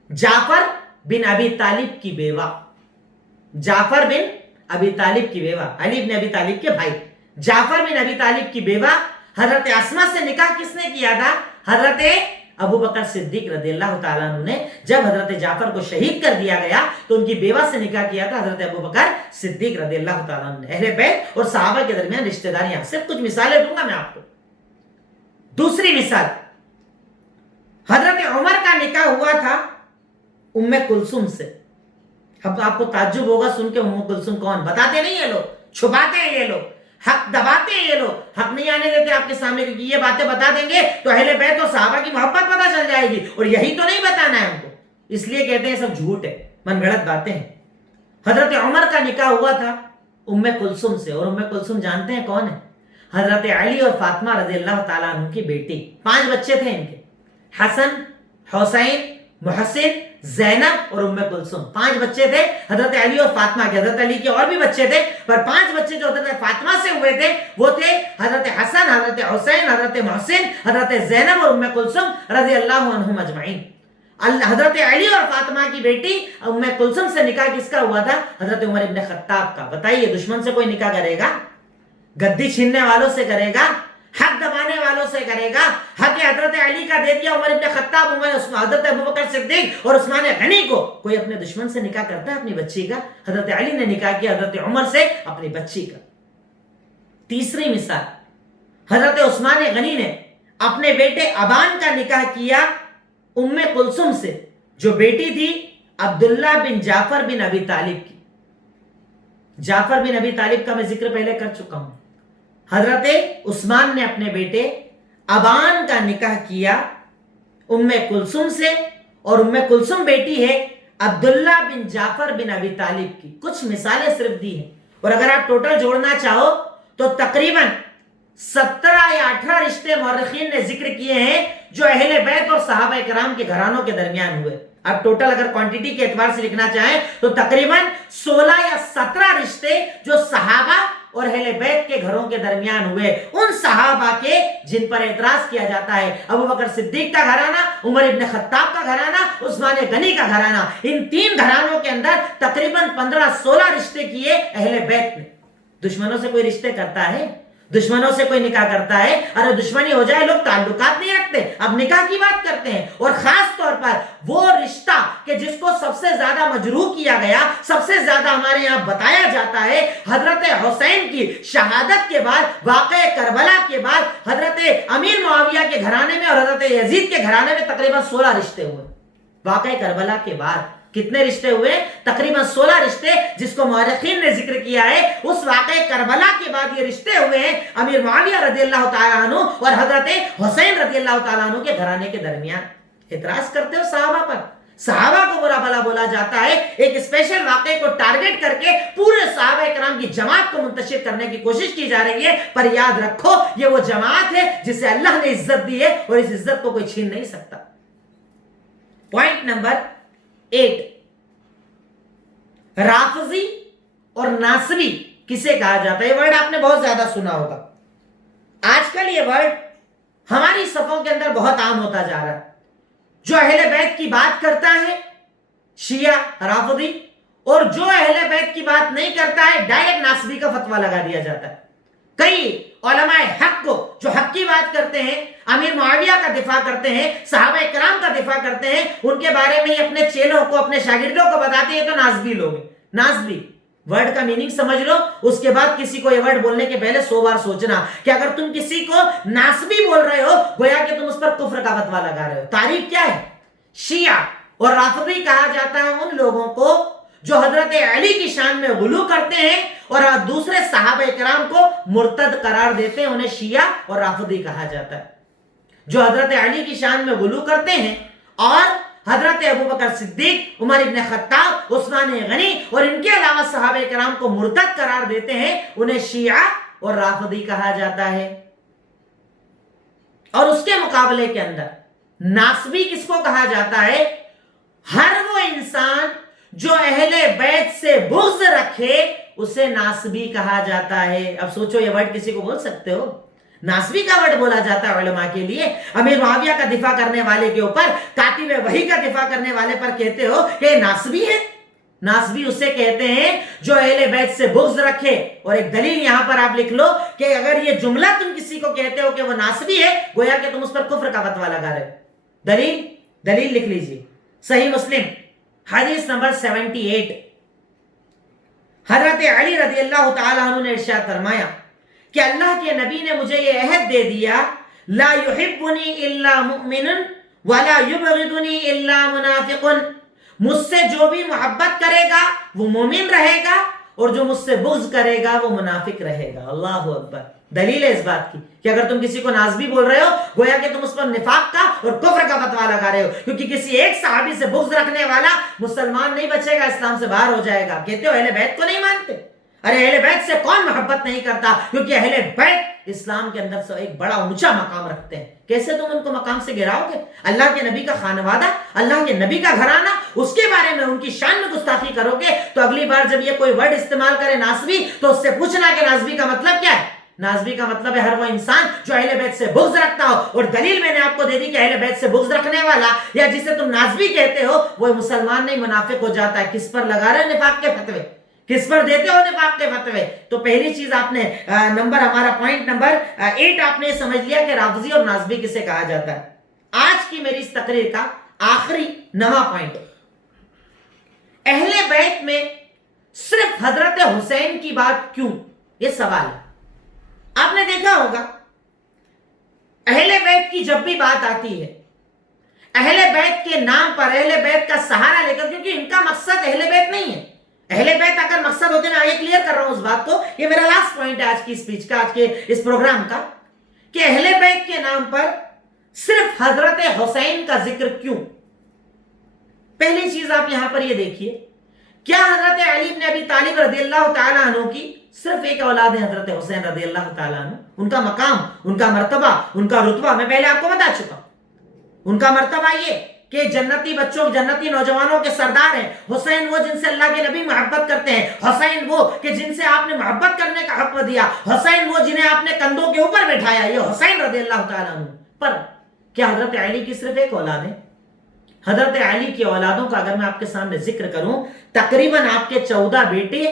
جعفر بن ابی طالب کی بیوہ. جعفر بن ابی طالب کی بیوہ, علی بن ابی طالب کے بھائی. جعفر بن ابی طالب کی بیوہ حضرت اسماء سے نکاح کس نے کیا تھا؟ حضرت ابو بکر صدیق رضی اللہ تعالیٰ عنہ نے. جب حضرت جعفر کو شہید کر دیا گیا تو ان کی بیوہ سے نکاح کیا تھا حضرت ابو بکر صدیق رضی اللہ تعالیٰ عنہ نے. اہل بیت اور صحابہ کے درمیان رشتہ داریاں. صرف کچھ مثالیں دوں گا میں آپ کو. دوسری مثال, حضرت عمر کا نکاح ہوا تھا ام کلثوم سے. اب آپ کو تعجب ہوگا سن کے, ام کلثوم کون؟ بتاتے نہیں یہ لوگ, چھپاتے ہیں یہ لوگ, حق دباتے ہیں یہ لوگ, حق نہیں آنے دیتے آپ کے سامنے, کیونکہ یہ باتیں بتا دیں گے تو اہل بیت اور صحابہ کی محبت پتہ چل جائے گی, اور یہی تو نہیں بتانا ہے ہم کو. اس لیے کہتے ہیں سب جھوٹ ہے, من گھڑت باتیں ہیں. حضرت عمر کا نکاح ہوا تھا ام کلثوم سے، اور ام کلثوم جانتے ہیں کون ہے؟ حضرت علی اور فاطمہ رضی اللہ تعالیٰ عنہ کی بیٹی. 5 بچے تھے ان کے، حسن، حسین، محسن، زینب اور ام کلثوم. 5 بچے تھے حضرت علی اور فاطمہ کے. حضرت علی کے اور بھی بچے تھے، پر 5 بچے جو حضرت فاطمہ سے ہوئے تھے وہ تھے حضرت حسن، حضرت حسین، حضرت محسن، حضرت زینب اور ام کلثوم رضی اللہ عنہم اجمعین. حضرت علی اور فاطمہ کی بیٹی ام کلثوم سے نکاح کس کا ہوا تھا؟ حضرت عمر ابن خطاب کا. بتائیے دشمن سے کوئی نکاح کرے گا؟ گدی چھیننے والوں سے کرے گا؟ حق دبانے والوں سے کرے گا؟ حق حضرت علی کا دے دیا عمر ابن خطاب، حضرت ابوبکر صدیق اور عثمان غنی کو. کوئی اپنے دشمن سے نکاح کرتا ہے اپنی بچی کا؟ حضرت علی نے نکاح کیا حضرت عمر سے اپنی بچی کا. تیسری مثال، حضرت عثمان غنی نے اپنے بیٹے ابان کا نکاح کیا ام کلثوم سے، جو بیٹی تھی عبداللہ بن جعفر بن ابی طالب کی. جعفر بن ابی طالب کا میں ذکر پہلے کر چکا ہوں. حضرت عثمان نے اپنے بیٹے ابان کا نکاح کیا ام کلثوم سے، اور ام کلثوم بیٹی ہے عبداللہ بن جعفر بن ابی طالب کی. کچھ مثالیں صرف دی ہیں، اور اگر آپ ٹوٹل جوڑنا چاہو تو تقریباً 17 یا 18 رشتے مورخین نے ذکر کیے ہیں جو اہل بیت اور صحابہ کرام کے گھرانوں کے درمیان ہوئے. اب ٹوٹل اگر کوانٹیٹی کے اعتبار سے لکھنا چاہیں تو تقریباً 16 یا 17 رشتے جو صحابہ اور اہل بیت کے گھروں کے درمیان ہوئے. ان صحابہ کے جن پر اعتراض کیا جاتا ہے، ابو بکر صدیق کا گھرانہ، عمر ابن خطاب کا گھرانہ، عثمان غنی کا گھرانہ، ان 3 گھرانوں کے اندر تقریباً 15-16 رشتے کیے اہل بیت نے. دشمنوں سے کوئی رشتے کرتا ہے؟ دشمنوں سے کوئی نکاح کرتا ہے؟ ارے دشمنی ہو جائے لوگ تعلقات نہیں رکھتے، اب نکاح کی بات کرتے ہیں. اور خاص طور پر وہ رشتہ کہ جس کو سب سے زیادہ مجروح کیا گیا، سب سے زیادہ ہمارے یہاں بتایا جاتا ہے، حضرت حسین کی شہادت کے بعد، واقعہ کربلا کے بعد حضرت امیر معاویہ کے گھرانے میں اور حضرت یزید کے گھرانے میں تقریباً 16 رشتے ہوئے. واقعہ کربلا کے بعد کتنے رشتے ہوئے؟ تقریباً 16 رشتے، جس کو مورخین نے ذکر کیا ہے. اس واقعہ کربلا کے بعد یہ رشتے ہوئے ہیں امیر معاویہ رضی اللہ تعالیٰ عنہ اور حضرت حسین رضی اللہ تعالیٰ عنہ کے گھرانے کے درمیان. اعتراض کرتے ہو صحابہ پر؟ صحابہ کو برا بھلا بولا جاتا ہے. ایک اسپیشل واقعے کو ٹارگٹ کر کے پورے صحابہ کرام کی جماعت کو منتشر کرنے کی کوشش کی جا رہی ہے. پر یاد رکھو یہ وہ جماعت ہے جسے اللہ نے عزت دی ہے، اور اس عزت کو کوئی چھین نہیں سکتا. پوائنٹ نمبر 8، رافضی اور ناصبی کسے کہا جاتا ہے؟ یہ ورڈ آپ نے بہت زیادہ سنا ہوگا. آج کل یہ ورڈ ہماری صفوں کے اندر بہت عام ہوتا جا رہا ہے. جو اہل بیت کی بات کرتا ہے شیعہ رافضی، اور جو اہل بیت کی بات نہیں کرتا ہے ڈائریکٹ ناصبی کا فتویٰ لگا دیا جاتا ہے. کئی علماء حق کو جو حق کی بات کرتے ہیں، امیر معاویہ کا دفاع کرتے ہیں، صحابہ کرام کا دفاع کرتے ہیں، ان کے بارے میں ہی اپنے چیلوں کو، اپنے شاگردوں کو بتاتے ہیں تو ناصبی لوگ ہیں. ناصبی ورڈ کا میننگ سمجھ لو، اس کے بعد کسی کو یہ ورڈ بولنے کے پہلے 100 بار سوچنا کہ اگر تم کسی کو ناصبی بول رہے ہو گویا کہ تم اس پر کفر کا فتویٰ لگا رہے ہو. تعریف کیا ہے؟ شیعہ اور رافضی کہا جاتا ہے ان لوگوں کو جو حضرت علی کی شان میں غلو کرتے ہیں اور دوسرے صحابہ کرام کو مرتد قرار دیتے ہیں. انہیں شیعہ اور رافضی کہا جاتا ہے. جو حضرت علی کی شان میں غلو کرتے ہیں اور حضرت ابوبکر صدیق، عمر ابن خطاب، عثمان غنی اور ان کے علاوہ صحابہ کرام کو مرتد قرار دیتے ہیں، انہیں شیعہ اور رافضی کہا جاتا ہے. اور اس کے مقابلے کے اندر ناصبی کس کو کہا جاتا ہے؟ ہر وہ انسان جو اہل بیت سے بغض رکھے اسے ناصبی کہا جاتا ہے. اب سوچو یہ ورڈ کسی کو بول سکتے ہو؟ ناصبی کا ورڈ بولا جاتا ہے علماء کے لیے. امیر معاویہ کا دفاع کرنے والے کے اوپر، کاتب وحی کا دفاع کرنے والے پر کہتے ہو کہ یہ ناصبی ہے. ناصبی اسے کہتے ہیں جو اہل بیت سے بغض رکھے. اور ایک دلیل یہاں پر آپ لکھ لو کہ اگر یہ جملہ تم کسی کو کہتے ہو کہ وہ ناصبی ہے گویا کہ تم اس پر کفر کا فتویٰ لگا رہے. دلیل لکھ لیجیے. صحیح مسلم حدیث نمبر 78، حضرت علی رضی اللہ تعالیٰ عنہ نے ارشاد فرمایا کہ اللہ کے نبی نے مجھے یہ عہد دے دیا، لا يحبنی الا مؤمن ولا يبغضنی الا منافق. مجھ سے جو بھی محبت کرے گا وہ مومن رہے گا، اور جو مجھ سے بغض کرے گا وہ منافق رہے گا. اللہ اکبر. دلیل ہے اس بات کی کہ اگر تم کسی کو نازبی بول رہے ہو گویا کہ تم اس پر نفاق کا اور کفر کا فتویٰ لگا رہے ہو، کیونکہ کسی ایک صحابی سے بغض رکھنے والا مسلمان نہیں بچے گا، اسلام سے باہر ہو جائے گا۔ کہتے ہو اہل بیت کو نہیں مانتے، ارے اہل بیت سے کون محبت نہیں کرتا، کیونکہ اہل بیت اسلام کے اندر سے ایک بڑا اونچا مقام رکھتے ہیں۔ کیسے تم ان کو مقام سے گراؤ گے؟ اللہ کے نبی کا خانوادہ، اللہ کے نبی کا گھرانہ، اس کے بارے میں ان کی شان میں گستاخی کرو گے تو اگلی بار جب یہ کوئی ورڈ استعمال کرے ناسبی تو اس سے پوچھنا کہ ناسبی کا مطلب کیا ہے۔ ناسبی کا مطلب ہے ہر وہ انسان جو اہل بیت سے بغض رکھتا ہو، اور دلیل میں نے آپ کو دے دی کہ اہل بیت سے بغض رکھنے والا یا جسے تم ناسبی کہتے ہو وہ مسلمان نہیں منافق ہو جاتا ہے۔ کس پر لگا رہے نفاق کے فتوے، کس پر دیتے ہو نفاق کے فتوے؟ تو پہلی چیز آپ نے ہمارا پوائنٹ نمبر 8 آپ نے سمجھ لیا کہ رافضی اور ناسبی کسے کہا جاتا ہے۔ آج کی میری اس تقریر کا آخری نواں پوائنٹ، اہل بیت میں صرف حضرت حسین کی بات کیوں؟ یہ سوال ہے۔ آپ نے دیکھا ہوگا اہل بیت کی جب بھی بات آتی ہے اہل بیت کے نام پر، اہل بیت کا سہارا لے کر، کیونکہ ان کا مقصد اہل بیت نہیں ہے۔ اہل بیت اگر مقصد ہوتے، میں آگے کلیئر کر رہا ہوں اس بات کو، یہ میرا لاسٹ پوائنٹ ہے آج کی اسپیچ کا، آج کے اس پروگرام کا، کہ اہل بیت کے نام پر صرف حضرت حسین کا ذکر کیوں؟ پہلی چیز آپ یہاں پر یہ دیکھیے، کیا حضرت علی بن ابی طالب رضی اللہ تعالیٰ عنہ کی صرف ایک اولاد ہے حضرت حسین رضی اللہ تعالیٰ عنہ؟ ان کا مقام، ان کا مرتبہ، ان کا رتبہ میں پہلے آپ کو بتا چکا ہوں۔ ان کا مرتبہ یہ کہ جنتی بچوں، جنتی نوجوانوں کے سردار ہیں۔ حسین وہ جن سے اللہ کے نبی محبت کرتے ہیں، حسین وہ کہ جن سے آپ نے محبت کرنے کا حق دیا، حسین وہ جنہیں آپ نے کندھوں کے اوپر بٹھایا، یہ حسین رضی اللہ تعالیٰ عنہ۔ پر کیا حضرت علی کی صرف ایک اولاد ہے؟ حضرت علی کی اولادوں کا اگر میں آپ کے سامنے ذکر کروں، تقریباً آپ کے 14 بیٹے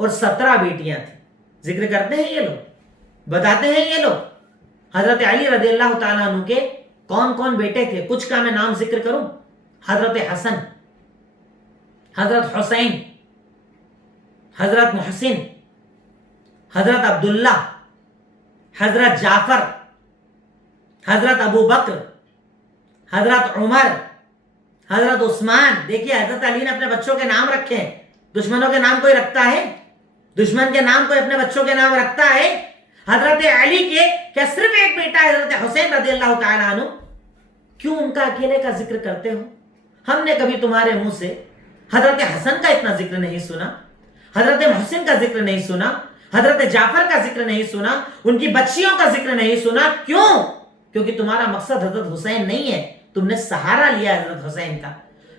اور 17 بیٹیاں تھیں۔ ذکر کرتے ہیں یہ لوگ، بتاتے ہیں یہ لوگ حضرت علی رضی اللہ تعالیٰ عنہ کے کون کون بیٹے تھے۔ کچھ کا میں نام ذکر کروں، حضرت حسن، حضرت حسین، حضرت محسن، حضرت عبداللہ، حضرت جعفر، حضرت ابو بکر، حضرت عمر، حضرت عثمان۔ دیکھیے حضرت علی نے اپنے بچوں کے نام رکھے ہیں، دشمنوں کے نام کوئی رکھتا ہے؟ دشمن کے نام کوئی اپنے بچوں کے نام رکھتا ہے؟ حضرت علی کے کیا صرف ایک بیٹا ہے حضرت حسین رضی اللہ تعالیٰ عنہ؟ کیوں ان کا اکیلے کا ذکر کرتے ہو؟ ہم نے کبھی تمہارے منہ سے حضرت حسن کا اتنا ذکر نہیں سنا، حضرت محسن کا ذکر نہیں سنا، حضرت جعفر کا ذکر نہیں سنا، ان کی بچیوں کا ذکر نہیں سنا۔ کیوں؟ کیونکہ تمہارا مقصد حضرت حسین نہیں ہے، تم نے سہارا لیا حضرت حسین کا،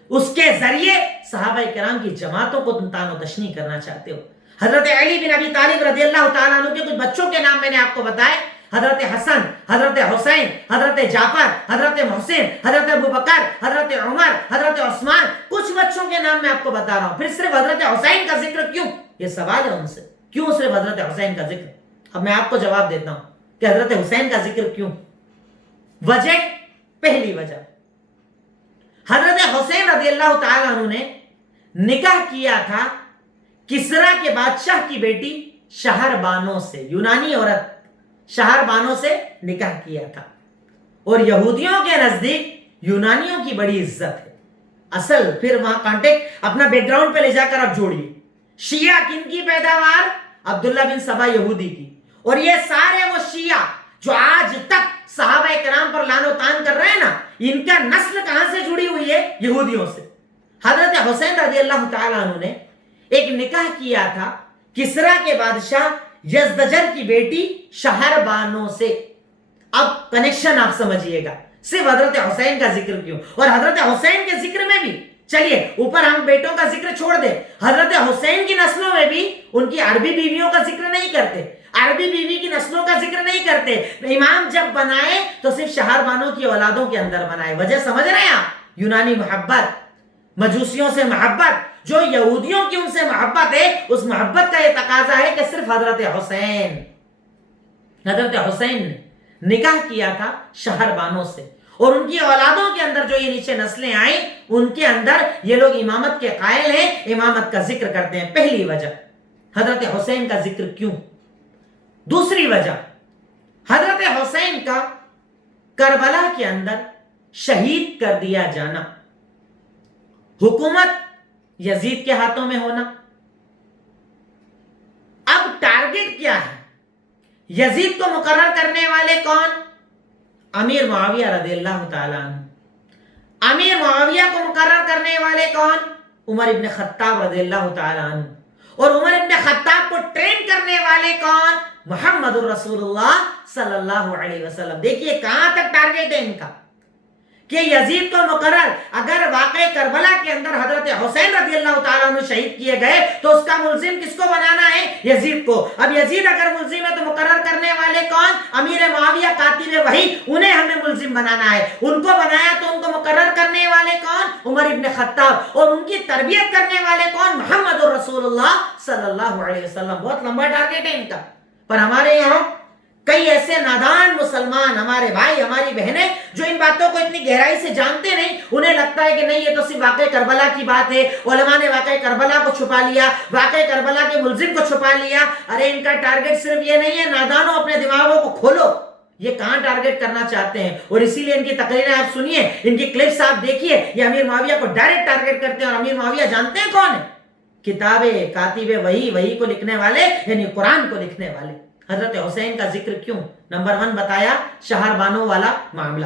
اس کے ذریعے صحابہ کرام کی جماعتوں کو تم تان و تشنیع کرنا چاہتے ہو۔ حضرت علی بن ابی طالب رضی اللہ تعالیٰ عنہ کے کچھ بچوں کے نام میں نے آپ کو بتائے، حضرت حسن، حضرت حسین، حضرت جعفر، حضرت محسن، حضرت ابو بکر، حضرت عمر، حضرت عثمان، کچھ بچوں کے نام میں آپ کو بتا رہا ہوں۔ پھر صرف حضرت حسین کا ذکر کیوں؟ یہ سوال ہے ان سے، کیوں صرف حضرت حسین کا ذکر؟ اب میں آپ کو جواب دیتا ہوں کہ حضرت حسین کا ذکر کیوں۔ وجہ، پہلی وجہ، حضرت حسین رضی اللہ تعالیٰ عنہ نے نکاح کیا تھا کسرا کے بادشاہ کی بیٹی شہر بانو سے، یونانی عورت شہر بانو سے نکاح کیا تھا، اور یہودیوں کے نزدیک یونانیوں کی بڑی عزت ہے۔ اصل پھر وہاں کانٹیکٹ اپنا بیک گراؤنڈ پہ لے جا کر آپ جوڑیے، شیعہ کن کی پیداوار؟ عبداللہ بن سبا یہودی کی، اور یہ سارے وہ شیعہ جو آج تک صحابہ کرام پر لعن و طعن کر رہے ہیں نا، ان کا نسل کہاں سے جڑی ہوئی ہے؟ یہودیوں سے۔ حضرت حسین رضی اللہ تعالیٰ عنہ نے ایک نکاح کیا تھا کسرا کے بادشاہ یزدجر کی بیٹی شہر بانو سے۔ اب کنیکشن آپ سمجھیے گا، صرف حضرت حسین کا ذکر کیوں؟ اور حضرت حسین کے ذکر میں بھی چلیے اوپر ہم بیٹوں کا ذکر چھوڑ دیں، حضرت حسین کی نسلوں میں بھی ان کی عربی بیویوں کا ذکر نہیں کرتے، عربی بیوی کی نسلوں کا ذکر نہیں کرتے۔ امام جب بنائے تو صرف شہر بانو کی اولادوں کے اندر بنائے۔ وجہ سمجھ رہے ہیں آپ؟ یونانی محبت، مجوسیوں سے محبت، جو یہودیوں کی ان سے محبت ہے، اس محبت کا یہ تقاضا ہے کہ صرف حضرت حسین نے نکاح کیا تھا شہر بانو سے، اور ان کی اولادوں کے اندر جو یہ نیچے نسلیں آئیں ان کے اندر یہ لوگ امامت کے قائل ہیں، امامت کا ذکر کرتے ہیں۔ پہلی وجہ حضرت حسین کا ذکر کیوں۔ دوسری وجہ، حضرت حسین کا کربلا کے اندر شہید کر دیا جانا، حکومت یزید کے ہاتھوں میں ہونا۔ اب ٹارگٹ کیا ہے؟ یزید کو مقرر کرنے والے کون؟ امیر معاویہ رضی اللہ تعالیٰ عنہ۔ امیر معاویہ کو مقرر کرنے والے کون؟ عمر ابن خطاب رضی اللہ تعالیٰ عنہ۔ اور عمر ابن خطاب کو ٹرین کرنے والے کون؟ محمد الرسول اللہ صلی اللہ علیہ وسلم۔ دیکھیے کہاں تک ٹارگیٹ ہے ان کا کہ یزید کو مقرر، اگر واقع کربلا کے اندر حضرت حسین رضی اللہ تعالیٰ عنہ شہید کیے گئے تو اس کا ملزم کس کو بنانا ہے؟ یزید کو۔ اب یزید اگر ملزم ہے تو مقرر کرنے والے کون؟ امیر معاویہ کاتب وحی، انہیں ہمیں ملزم بنانا ہے۔ ان کو بنایا تو ان کو مقرر کرنے والے کون؟ عمر ابن خطاب۔ اور ان کی تربیت کرنے والے کون؟ محمد الرسول اللہ صلی اللہ علیہ وسلم۔ بہت لمبا ٹارگیٹ ہے ان کا۔ پر ہمارے یہاں کئی ایسے نادان مسلمان، ہمارے بھائی، ہماری بہنیں جو ان باتوں کو اتنی گہرائی سے جانتے نہیں، انہیں لگتا ہے کہ نہیں یہ تو صرف واقع کربلا کی بات ہے، علماء نے واقع کربلا کو چھپا لیا، واقع کربلا کے ملزم کو چھپا لیا۔ ارے ان کا ٹارگیٹ صرف یہ نہیں ہے، نادانوں اپنے دماغوں کو کھولو، یہ کہاں ٹارگیٹ کرنا چاہتے ہیں۔ اور اسی لیے ان کی تقریریں آپ سنیے، ان کی کلپس آپ دیکھیے، یہ امیر معاویہ کو ڈائریکٹ ٹارگیٹ کرتے ہیں۔ اور امیر معاویہ جانتے ہیں کون ہے؟ کتاب کاتب وحی کو لکھنے والے، یعنی قرآن کو لکھنے والے۔ حضرت حسین کا ذکر کیوں؟ نمبر 1 بتایا شہر بانوں والا معاملہ،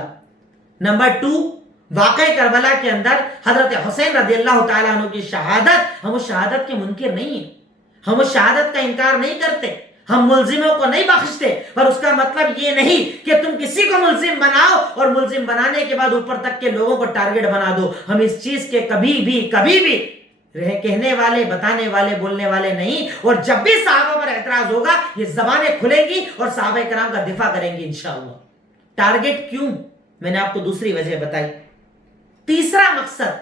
نمبر 2 واقع کربلا کے اندر حضرت حسین رضی اللہ تعالیٰ عنہ کی شہادت، ہم اس شہادت کے منکر نہیں ہیں، ہم اس شہادت کا انکار نہیں کرتے، ہم ملزموں کو نہیں بخشتے، پر اس کا مطلب یہ نہیں کہ تم کسی کو ملزم بناؤ اور ملزم بنانے کے بعد اوپر تک کے لوگوں کو ٹارگیٹ بنا دو۔ ہم اس چیز کے کبھی بھی کہنے والے، بتانے والے، بولنے والے نہیں۔ اور جب بھی صحابہ پر اعتراض ہوگا یہ زبانیں کھلیں گی اور صحابہ کرام کا دفاع کریں گے انشاءاللہ۔ ٹارگیٹ کیوں؟ میں نے آپ کو دوسری وجہ بتائی۔ تیسرا مقصد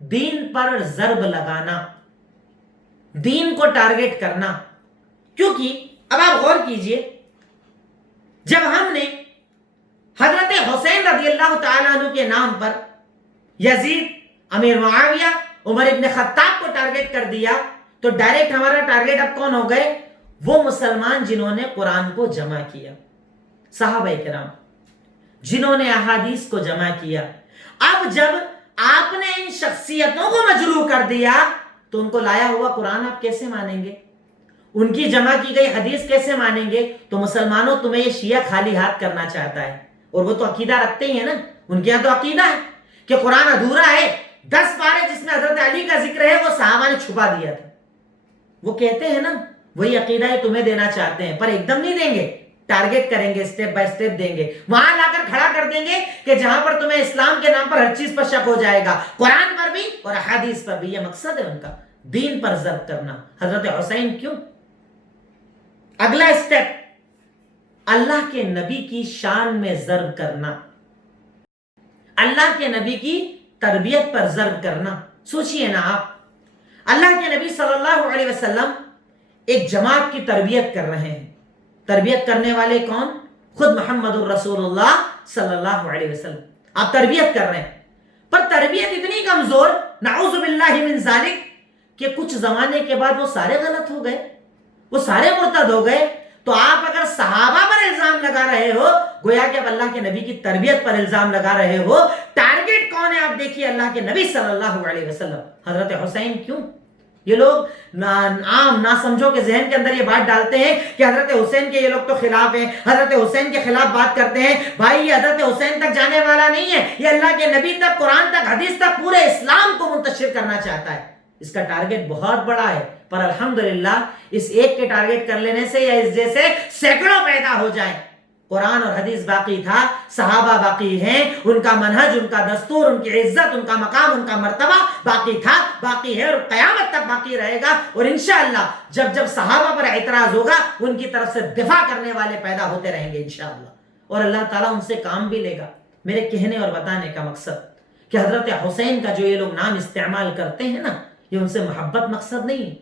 دین پر ضرب لگانا، دین کو ٹارگیٹ کرنا۔ کیونکہ اب آپ غور کیجئے، جب ہم نے حضرت حسین رضی اللہ تعالیٰ عنہ کے نام پر یزید، امیر معاویہ، عمر ابن خطاب کو ٹارگیٹ کر دیا تو ڈائریکٹ ہمارا ٹارگیٹ اب کون ہو گئے؟ وہ مسلمان جنہوں نے قرآن کو جمع کیا، صحابہ کرام جنہوں نے احادیث کو جمع کیا۔ اب جب آپ نے ان شخصیتوں کو مجروح کر دیا تو ان کو لایا ہوا قرآن آپ کیسے مانیں گے؟ ان کی جمع کی گئی حدیث کیسے مانیں گے؟ تو مسلمانوں تمہیں یہ شیعہ خالی ہاتھ کرنا چاہتا ہے، اور وہ تو عقیدہ رکھتے ہی ہیں نا، ان کے یہاں تو عقیدہ ہے کہ قرآن ادھورا ہے، 10 پارے جس میں حضرت علی کا ذکر ہے وہ صحابہ نے چھپا دیا تھا۔ وہ کہتے ہیں نا وہی عقیدہ ہے تمہیں دینا چاہتے ہیں، پر ایک دم نہیں دیں گے، ٹارگیٹ کریں گے، سٹیپ بائی سٹیپ دیں گے، وہاں لا کر کھڑا کر دیں گے کہ جہاں پر تمہیں اسلام کے نام پر ہر چیز پر شک ہو جائے گا، قرآن پر بھی اور احادیث پر بھی۔ یہ مقصد ہے ان کا، دین پر ضرب کرنا۔ حضرت حسین کیوں؟ اگلا سٹیپ اللہ کے نبی کی شان میں ضرب کرنا، اللہ کے نبی کی تربیت پر ضرب کرنا۔ سوچئے نا آپ، اللہ کے نبی صلی اللہ علیہ وسلم ایک جماعت کی تربیت کر رہے ہیں، تربیت کرنے والے کون؟ خود محمد الرسول اللہ صلی اللہ علیہ وسلم۔ آپ تربیت کر رہے ہیں، پر تربیت اتنی کمزور، نعوذ باللہ من ذالک، کہ کچھ زمانے کے بعد وہ سارے غلط ہو گئے، وہ سارے مرتد ہو گئے۔ تو آپ اگر صحابہ پر الزام لگا رہے ہو، گویا کہ اب اللہ کے نبی کی تربیت پر الزام لگا رہے ہو۔ ٹارگیٹ کون ہے؟ آپ دیکھیے اللہ کے نبی صلی اللہ علیہ وسلم۔ حضرت حسین کیوں؟ یہ لوگ عام ناسمجھوں کے ذہن کے اندر یہ بات ڈالتے ہیں کہ حضرت حسین کے یہ لوگ تو خلاف ہیں، حضرت حسین کے خلاف بات کرتے ہیں۔ بھائی یہ حضرت حسین تک جانے والا نہیں ہے، یہ اللہ کے نبی تک، قرآن تک، حدیث تک، پورے اسلام کو منتشر کرنا چاہتا ہے۔ اس کا ٹارگیٹ بہت بڑا ہے، پر الحمدللہ اس ایک کے ٹارگیٹ کر لینے سے یا اس جیسے سینکڑوں پیدا ہو جائیں۔ قرآن اور حدیث باقی تھا، صحابہ باقی ہیں، ان کا منہج، ان کا دستور، ان کی عزت، ان کا مقام، ان کا مرتبہ باقی تھا، باقی ہے اور قیامت تک باقی رہے گا۔ اور انشاءاللہ جب جب صحابہ پر اعتراض ہوگا ان کی طرف سے دفاع کرنے والے پیدا ہوتے رہیں گے انشاءاللہ، اور اللہ تعالیٰ ان سے کام بھی لے گا۔ میرے کہنے اور بتانے کا مقصد کہ حضرت حسین کا جو یہ لوگ نام استعمال کرتے ہیں نا، یہ ان سے محبت مقصد نہیں ہے،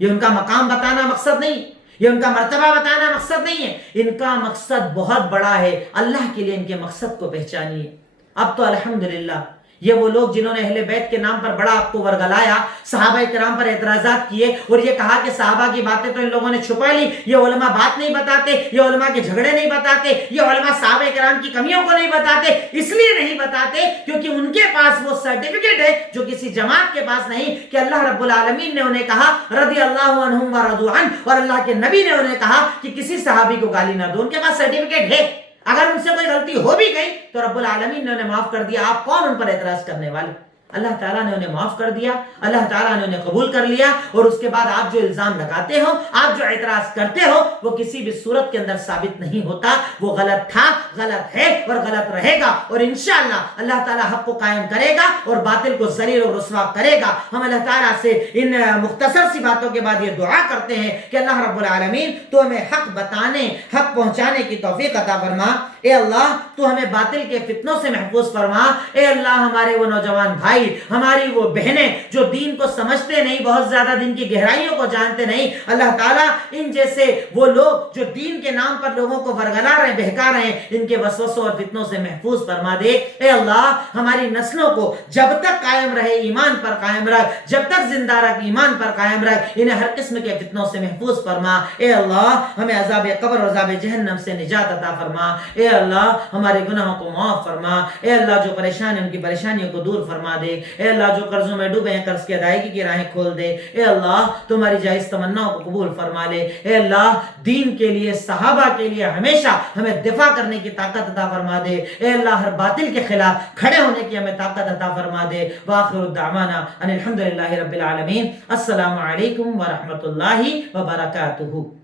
یہ ان کا مقام بتانا مقصد نہیں، یہ ان کا مرتبہ بتانا مقصد نہیں ہے، ان کا مقصد بہت بڑا ہے۔ اللہ کے لیے ان کے مقصد کو پہچانیے۔ اب تو الحمدللہ یہ وہ لوگ جنہوں نے اہل بیت کے نام پر بڑا آپ کو ورگلایا، صحابہ کرام پر اعتراضات کیے اور یہ کہا کہ صحابہ کی باتیں تو ان لوگوں نے چھپا لی، یہ علماء بات نہیں بتاتے، یہ علماء کے جھگڑے نہیں بتاتے، یہ علماء صحابہ کرام کی کمیوں کو نہیں بتاتے۔ اس لیے نہیں بتاتے کیونکہ ان کے پاس وہ سرٹیفکیٹ ہے جو کسی جماعت کے پاس نہیں، کہ اللہ رب العالمین نے انہیں کہا رضی اللہ عنہم ورضوا عنہ، اور اللہ کے نبی نے انہیں کہا کہ کسی صحابی کو گالی نہ دو۔ ان کے پاس سرٹیفکیٹ ہے، اگر ان سے کوئی غلطی ہو بھی گئی تو رب العالمین نے انہیں معاف کر دیا، آپ کون ان پر اعتراض کرنے والے؟ اللہ تعالیٰ نے انہیں معاف کر دیا، اللہ تعالیٰ نے انہیں قبول کر لیا، اور اس کے بعد آپ جو الزام لگاتے ہو، آپ جو اعتراض کرتے ہو، وہ کسی بھی صورت کے اندر ثابت نہیں ہوتا، وہ غلط تھا، غلط ہے اور غلط رہے گا، اور انشاءاللہ اللہ تعالیٰ حق کو قائم کرے گا اور باطل کو ذلیل و رسوا کرے گا۔ ہم اللہ تعالیٰ سے ان مختصر سی باتوں کے بعد یہ دعا کرتے ہیں کہ اللہ رب العالمین تو ہمیں حق بتانے، حق پہنچانے کی توفیق عطا فرما۔ اے اللہ تو ہمیں باطل کے فتنوں سے محفوظ فرما۔ اے اللہ ہمارے وہ نوجوان بھائی، ہماری وہ بہنیں جو دین کو سمجھتے نہیں، بہت زیادہ دین کی گہرائیوں کو جانتے نہیں، اللہ تعالیٰ ان جیسے وہ لوگ جو دین کے نام پر لوگوں کو ورگلا رہے ہیں، بہکا رہے ہیں، ان کے وسوسوں اور فتنوں سے محفوظ فرما دے۔ اے اللہ ہماری نسلوں کو جب تک قائم رہے ایمان پر قائم رکھ، جب تک زندہ رکھ ایمان پر قائم رکھ، انہیں ہر قسم کے فتنوں سے محفوظ فرما۔ اے اللہ ہمیں عذاب قبر اور عذاب جہنم سے نجات عطا فرما۔ اے اللہ ہمارے گناہوں کو معاف فرما۔ اے اللہ جو پریشان ہیں ان کی پریشانیوں کو دور فرما دے۔ اے اللہ جو قرضوں میں ڈوبے ہیں قرض کی ادائیگی کی راہیں کھول دے۔ اے اللہ تمہاری جائز تمناؤں کو قبول فرما لے۔ اے اللہ دین کے لیے، صحابہ کے لیے ہمیشہ ہمیں دفاع کرنے کی طاقت عطا فرما دے۔ اے اللہ ہر باطل کے خلاف کھڑے ہونے کی ہمیں طاقت عطا فرما دے۔ وآخر دعوانا ان الحمدللہ رب العالمین۔ السلام علیکم ورحمۃ اللہ وبرکاتہ۔